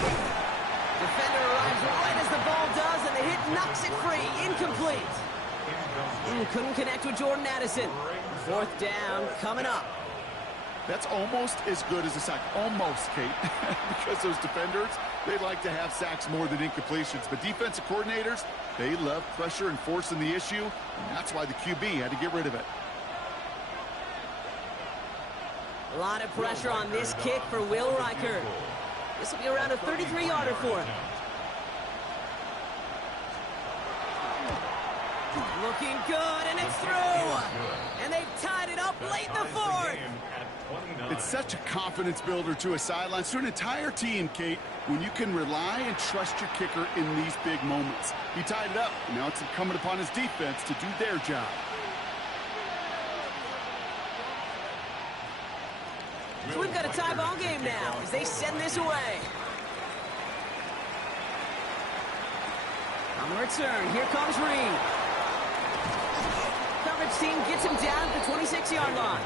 Defender arrives right as the ball does, and the hit knocks it free. Incomplete. Couldn't connect with Jordan Addison. 4th down coming up. That's almost as good as a sack. Almost, Kate. Because those defenders, they like to have sacks more than incompletions. But defensive coordinators, they love pressure and forcing the issue. And that's why the QB had to get rid of it. A lot of pressure on this kick for Will Riker. This will be around a 33-yarder for him. Looking good, and it's through. And they've tied it up late in the 4th. It's such a confidence builder to a sideline, to an entire team, Kate, when you can rely and trust your kicker in these big moments. He tied it up. Now it's incumbent upon his defense to do their job. So we've got a tie ball game now as they send this away. On the return, here comes Reed. Coverage team gets him down at the 26-yard line.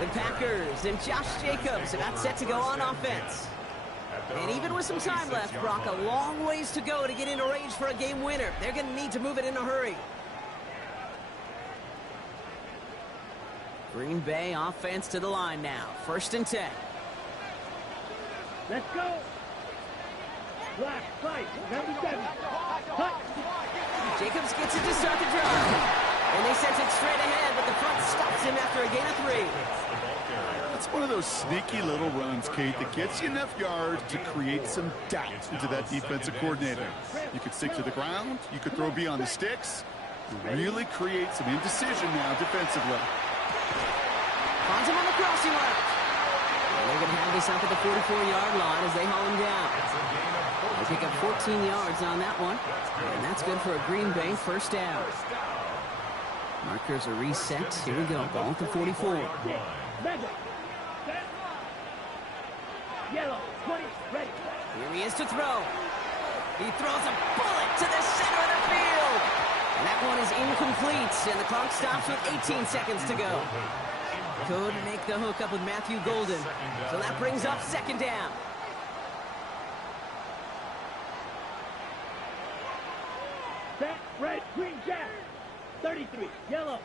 The Packers and Josh Jacobs about set to go on offense. And even with some time left, Brock, a long ways to go to get into range for a game winner. They're going to need to move it in a hurry. Green Bay offense to the line now. 1st and 10. Let's go. Black, fight, number 7. Cut. Jacobs gets it to start the drive. And they sent it straight ahead, but the front stops him after a gain of 3. That's one of those sneaky little runs, Kate, that gets you enough yards to create some doubt into that defensive coordinator. You could stick to the ground. You could throw beyond the sticks. Really create some indecision now defensively. Finds him on the crossing route. They're going to have this up at the 44-yard line as they haul him down. They pick up 14 yards on that one. And that's good for a Green Bay 1st down. Markers are reset. Here we go. Ball at the 44. Yellow, 20, ready. Here he is to throw. He throws a bullet to the center of the field. And that one is incomplete. And the clock stops with 18 seconds to go. Couldn't make the hook up with Matthew Golden. So that brings up 2nd down. Set, red, green, jack. 33, yellow.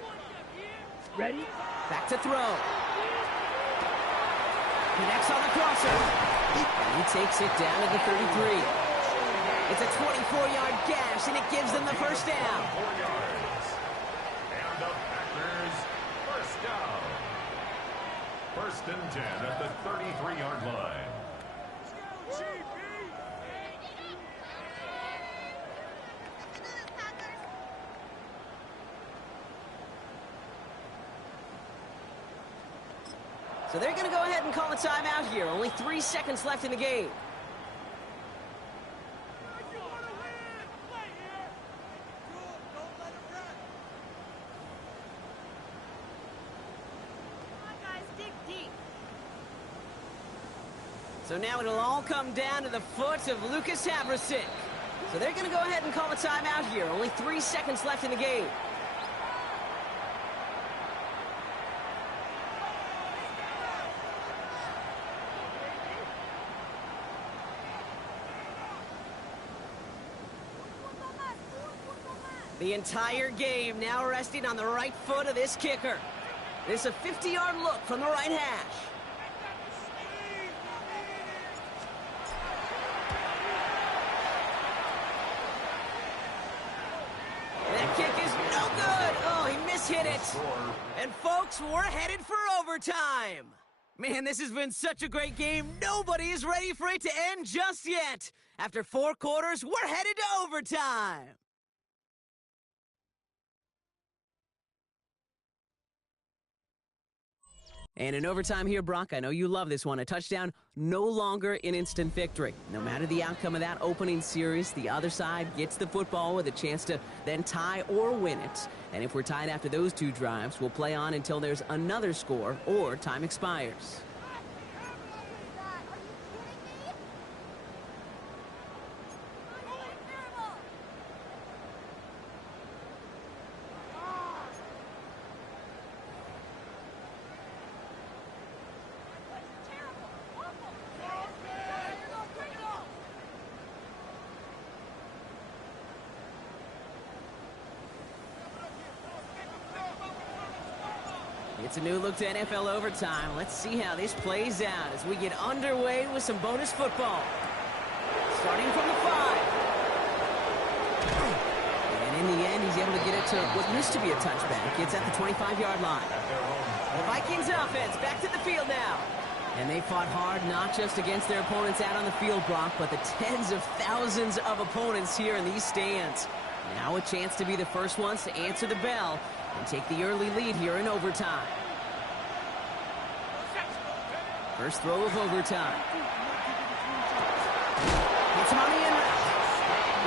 Ready? Back to throw. Connects on the crosser. And he takes it down to the 33. It's a 24-yard gash, and it gives them the 1st down. 4 yards. And the Packers, 1st down. 1st and 10 at the 33-yard line. So they're going to go ahead and call a timeout here. Only 3 seconds left in the game. So now it'll all come down to the foot of Lucas Havrasik. So they're going to go ahead and call a timeout here. Only 3 seconds left in the game. The entire game now resting on the right foot of this kicker. This is a 50-yard look from the right hash. That kick is no good. Oh, he mishit it. And folks, we're headed for overtime. Man, this has been such a great game. Nobody is ready for it to end just yet. After 4 quarters, we're headed to overtime. And in overtime here, Brock, I know you love this one. A touchdown, no longer an instant victory. No matter the outcome of that opening series, the other side gets the football with a chance to then tie or win it. And if we're tied after those two drives, we'll play on until there's another score or time expires. It's a new look to NFL overtime. Let's see how this plays out as we get underway with some bonus football. Starting from the 5. And in the end, he's able to get it to what used to be a touchback. It's at the 25-yard line. The Vikings offense back to the field now. And they fought hard not just against their opponents out on the field, Brock, but the tens of thousands of opponents here in these stands. Now a chance to be the first ones to answer the bell and take the early lead here in overtime. First throw of overtime. It's him on the end route.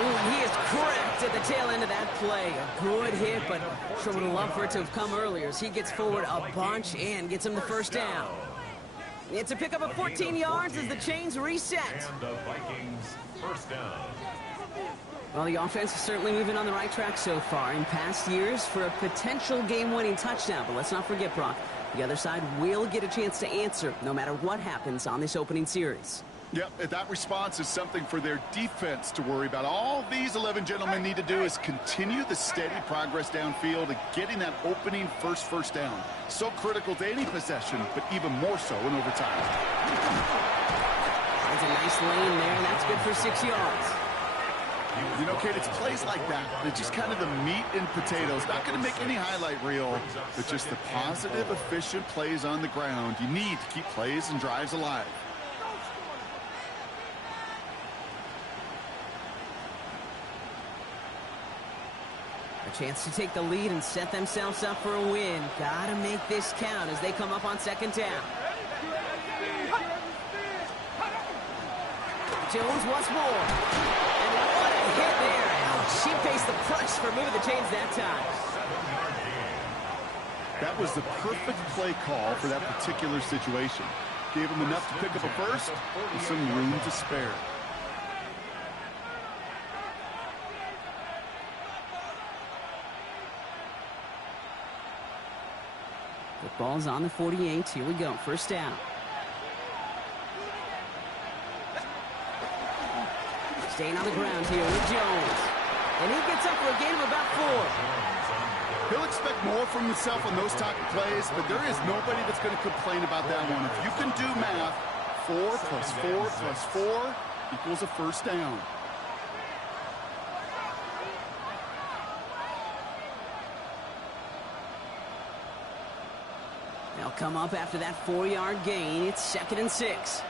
Ooh, he is cracked at the tail end of that play. A good hit, but sure would have loved for it to have come earlier as he gets forward a bunch and gets him the first down. It's a pickup of 14 yards as the chains reset. And the Vikings first down. Well, the offense is certainly moving on the right track so far in past years for a potential game-winning touchdown. But let's not forget, Brock, the other side will get a chance to answer no matter what happens on this opening series. Yep, that response is something for their defense to worry about. All these 11 gentlemen need to do is continue the steady progress downfield and getting that opening first down. So critical to any possession, but even more so in overtime. Finds a nice lane there, and that's good for 6 yards. You know, Kate, it's plays like that. It's just kind of the meat and potatoes. Not going to make any highlight reel, but just the positive, efficient plays on the ground. You need to keep plays and drives alive. A chance to take the lead and set themselves up for a win. Gotta make this count as they come up on second down. Jones once more. And what a hit there. Ouch, she faced the press for moving the chains that time. That was the perfect play call for that particular situation. Gave him enough to pick up a first with some room to spare. Football's on the 48. Here we go. First down. Staying on the ground here with Jones. And he gets up for a gain of about 4. He'll expect more from himself on those type of plays, but there is nobody that's going to complain about that one. If you can do math, 4 plus 4 plus 4 equals a first down. They'll come up after that 4-yard gain. It's 2nd and 6.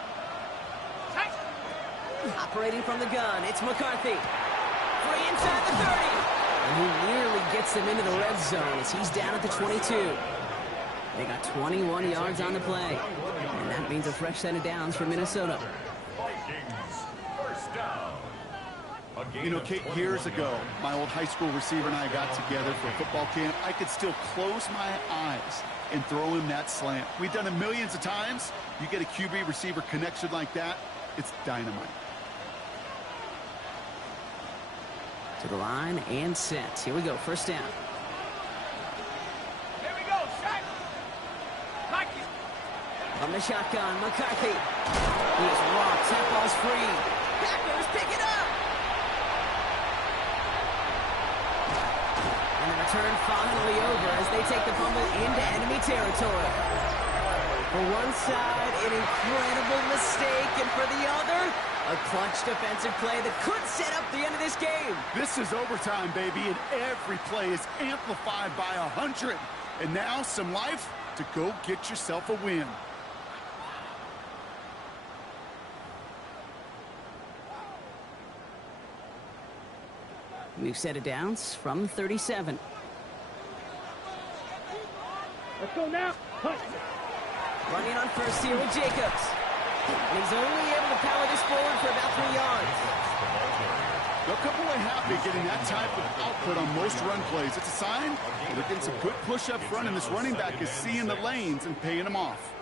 Operating from the gun, it's McCarthy. Free inside the 30. And he nearly gets them into the red zone as he's down at the 22. They got 21 yards on the play. And that means a fresh set of downs for Minnesota. Vikings first down. You know, Kate, years ago, my old high school receiver and I got together for a football camp. I could still close my eyes and throw him that slant. We've done it millions of times. You get a QB receiver connection like that, it's dynamite. To the line and set. Here we go, first down. Here we go, shot. Vikings. From the shotgun, McCarthy. He is rocked. That ball's free. Packers pick it up. And the return finally over as they take the fumble into enemy territory. For one side, an incredible mistake, and for the other, a clutch defensive play that could set up the end of this game. This is overtime, baby, and every play is amplified by 100. And now some life to go get yourself a win. We've set it down from 37. Let's go now. Punch. Running on first here with Jacobs. And he's only able to power this forward for about 3 yards. They'll come away happy getting that type of output on most run plays. It's a sign that they're getting some good push up front, and this running back is seeing the lanes and paying them off.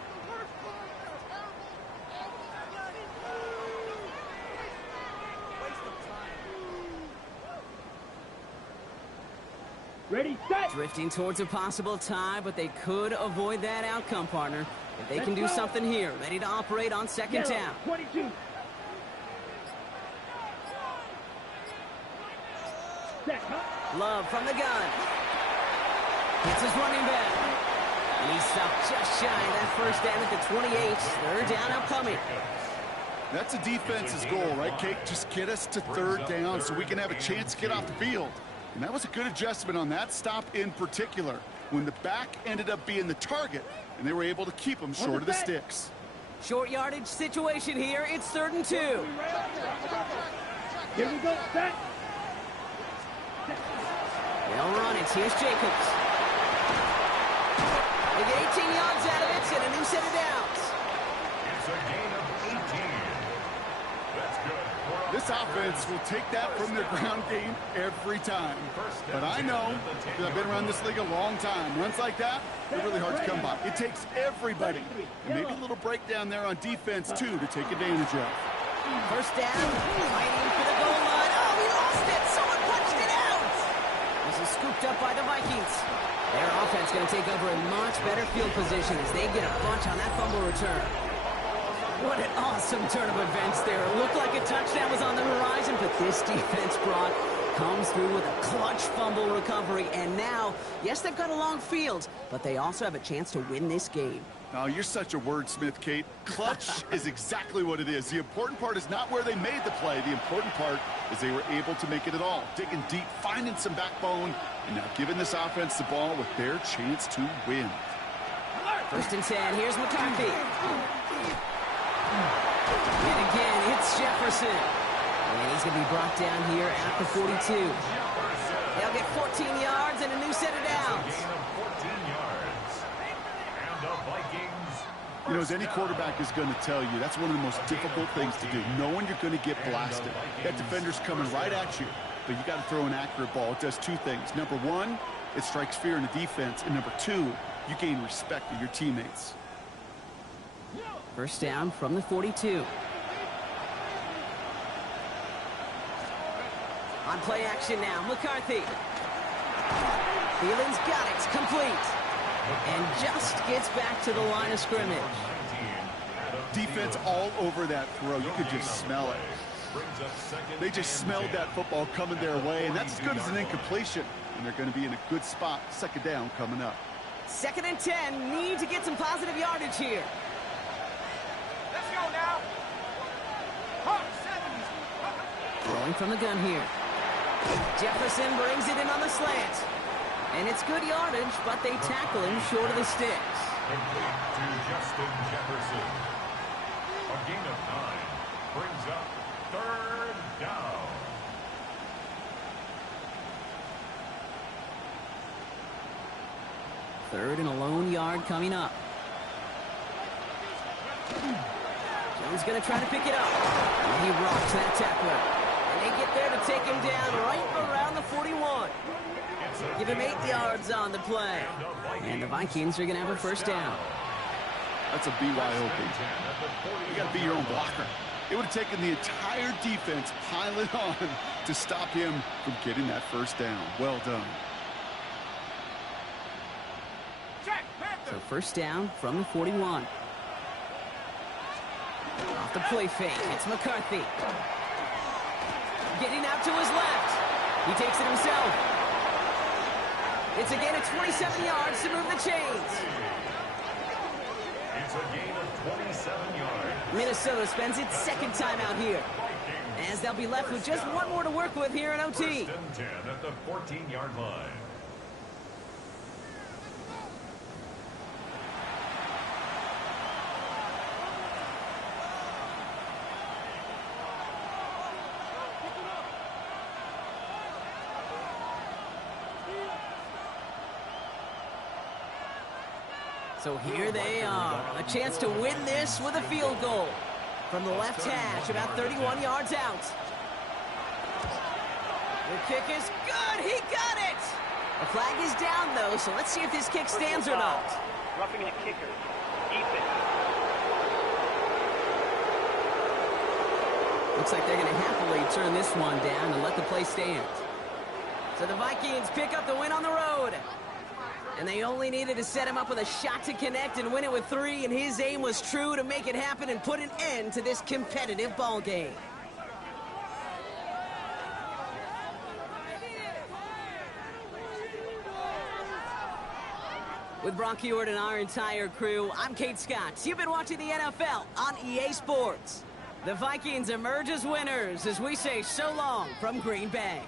Ready, set. Drifting towards a possible tie, but they could avoid that outcome, partner. If they can do something here, ready to operate on second Yellow, down. 22. Set, huh? Love from the gun. It's his running back. And he's stopped just shy of that first down at the 28. Third down upcoming. That's a defense's goal, right, Kate? Just get us to third down so we can have a chance to get off the field. And that was a good adjustment on that stop in particular, when the back ended up being the target, and they were able to keep them short of the sticks. Short yardage situation here. It's 3rd and 2. Here we go, set. They'll run it. Here's Jacobs. They get 18 yards out of it and a new set of downs. It's a gain of 18. That's good. This offense will take that from their ground game every time. But I know, because I've been around this league a long time, runs like that, they're really hard to come by. It takes everybody, and maybe a little breakdown there on defense, too, to take advantage of. First down, fighting for the goal line. Oh, he lost it. Someone punched it out. This is scooped up by the Vikings. Their offense going to take over in much better field position as they get a bunch on that fumble return. What an awesome turn of events there. It looked like a touchdown was on the horizon, but this defense, Brock, comes through with a clutch fumble recovery. And now, yes, they've got a long field, but they also have a chance to win this game. Oh, you're such a wordsmith, Kate. Clutch is exactly what it is. The important part is not where they made the play. The important part is they were able to make it at all. Digging deep, finding some backbone, and now giving this offense the ball with their chance to win. 1st and 10. Here's McCarthy. And again, it's Jefferson. And he's going to be brought down here at the 42. They'll get 14 yards and a new set of downs. You know, as any quarterback is going to tell you, that's one of the most difficult things to do, knowing you're going to get blasted. That defender's coming right at you, but you got to throw an accurate ball. It does 2 things. Number 1, it strikes fear in the defense, and number 2, you gain respect of your teammates. First down from the 42. On play action now, McCarthy. Thielen's got it, complete. And just gets back to the line of scrimmage. Defense all over that throw. You could just smell it. They just smelled that football coming their way, and that's as good as an incompletion. And they're going to be in a good spot. 2nd down coming up. 2nd and 10. Need to get some positive yardage here. Let's go now. Throwing from the gun here. Jefferson brings it in on the slant. And it's good yardage, but they tackle him short of the sticks. Complete to Justin Jefferson. A gain of 9 brings up 3rd down. Third and a lone yard coming up. Jones going to try to pick it up. And he rocks that tackler. And they get there to take him down right around the 41. Give him 8 yards on the play. And the Vikings are going to have a first down. That's a BYOB. You got to be your own blocker. It would have taken the entire defense piling on to stop him from getting that first down. Well done. So first down from the 41. Off the play fake, it's McCarthy. Getting out to his left. He takes it himself. It's a gain of 27 yards to move the chains. It's a gain of 27 yards. Minnesota spends its 2nd time out here, as they'll be left with just 1 more to work with here in OT. 1st and 10 at the 14-yard line. So here they are, a chance to win this with a field goal. From the left hash, about 31 yards out. The kick is good, he got it! The flag is down though, so let's see if this kick stands or not. Roughing the kicker. Ethan. Looks like they're going to happily turn this one down and let the play stand. So the Vikings pick up the win on the road. And they only needed to set him up with a shot to connect and win it with 3, and his aim was true to make it happen and put an end to this competitive ball game. With Brock Ewart and our entire crew, I'm Kate Scott. You've been watching the NFL on EA Sports. The Vikings emerge as winners as we say so long from Green Bay.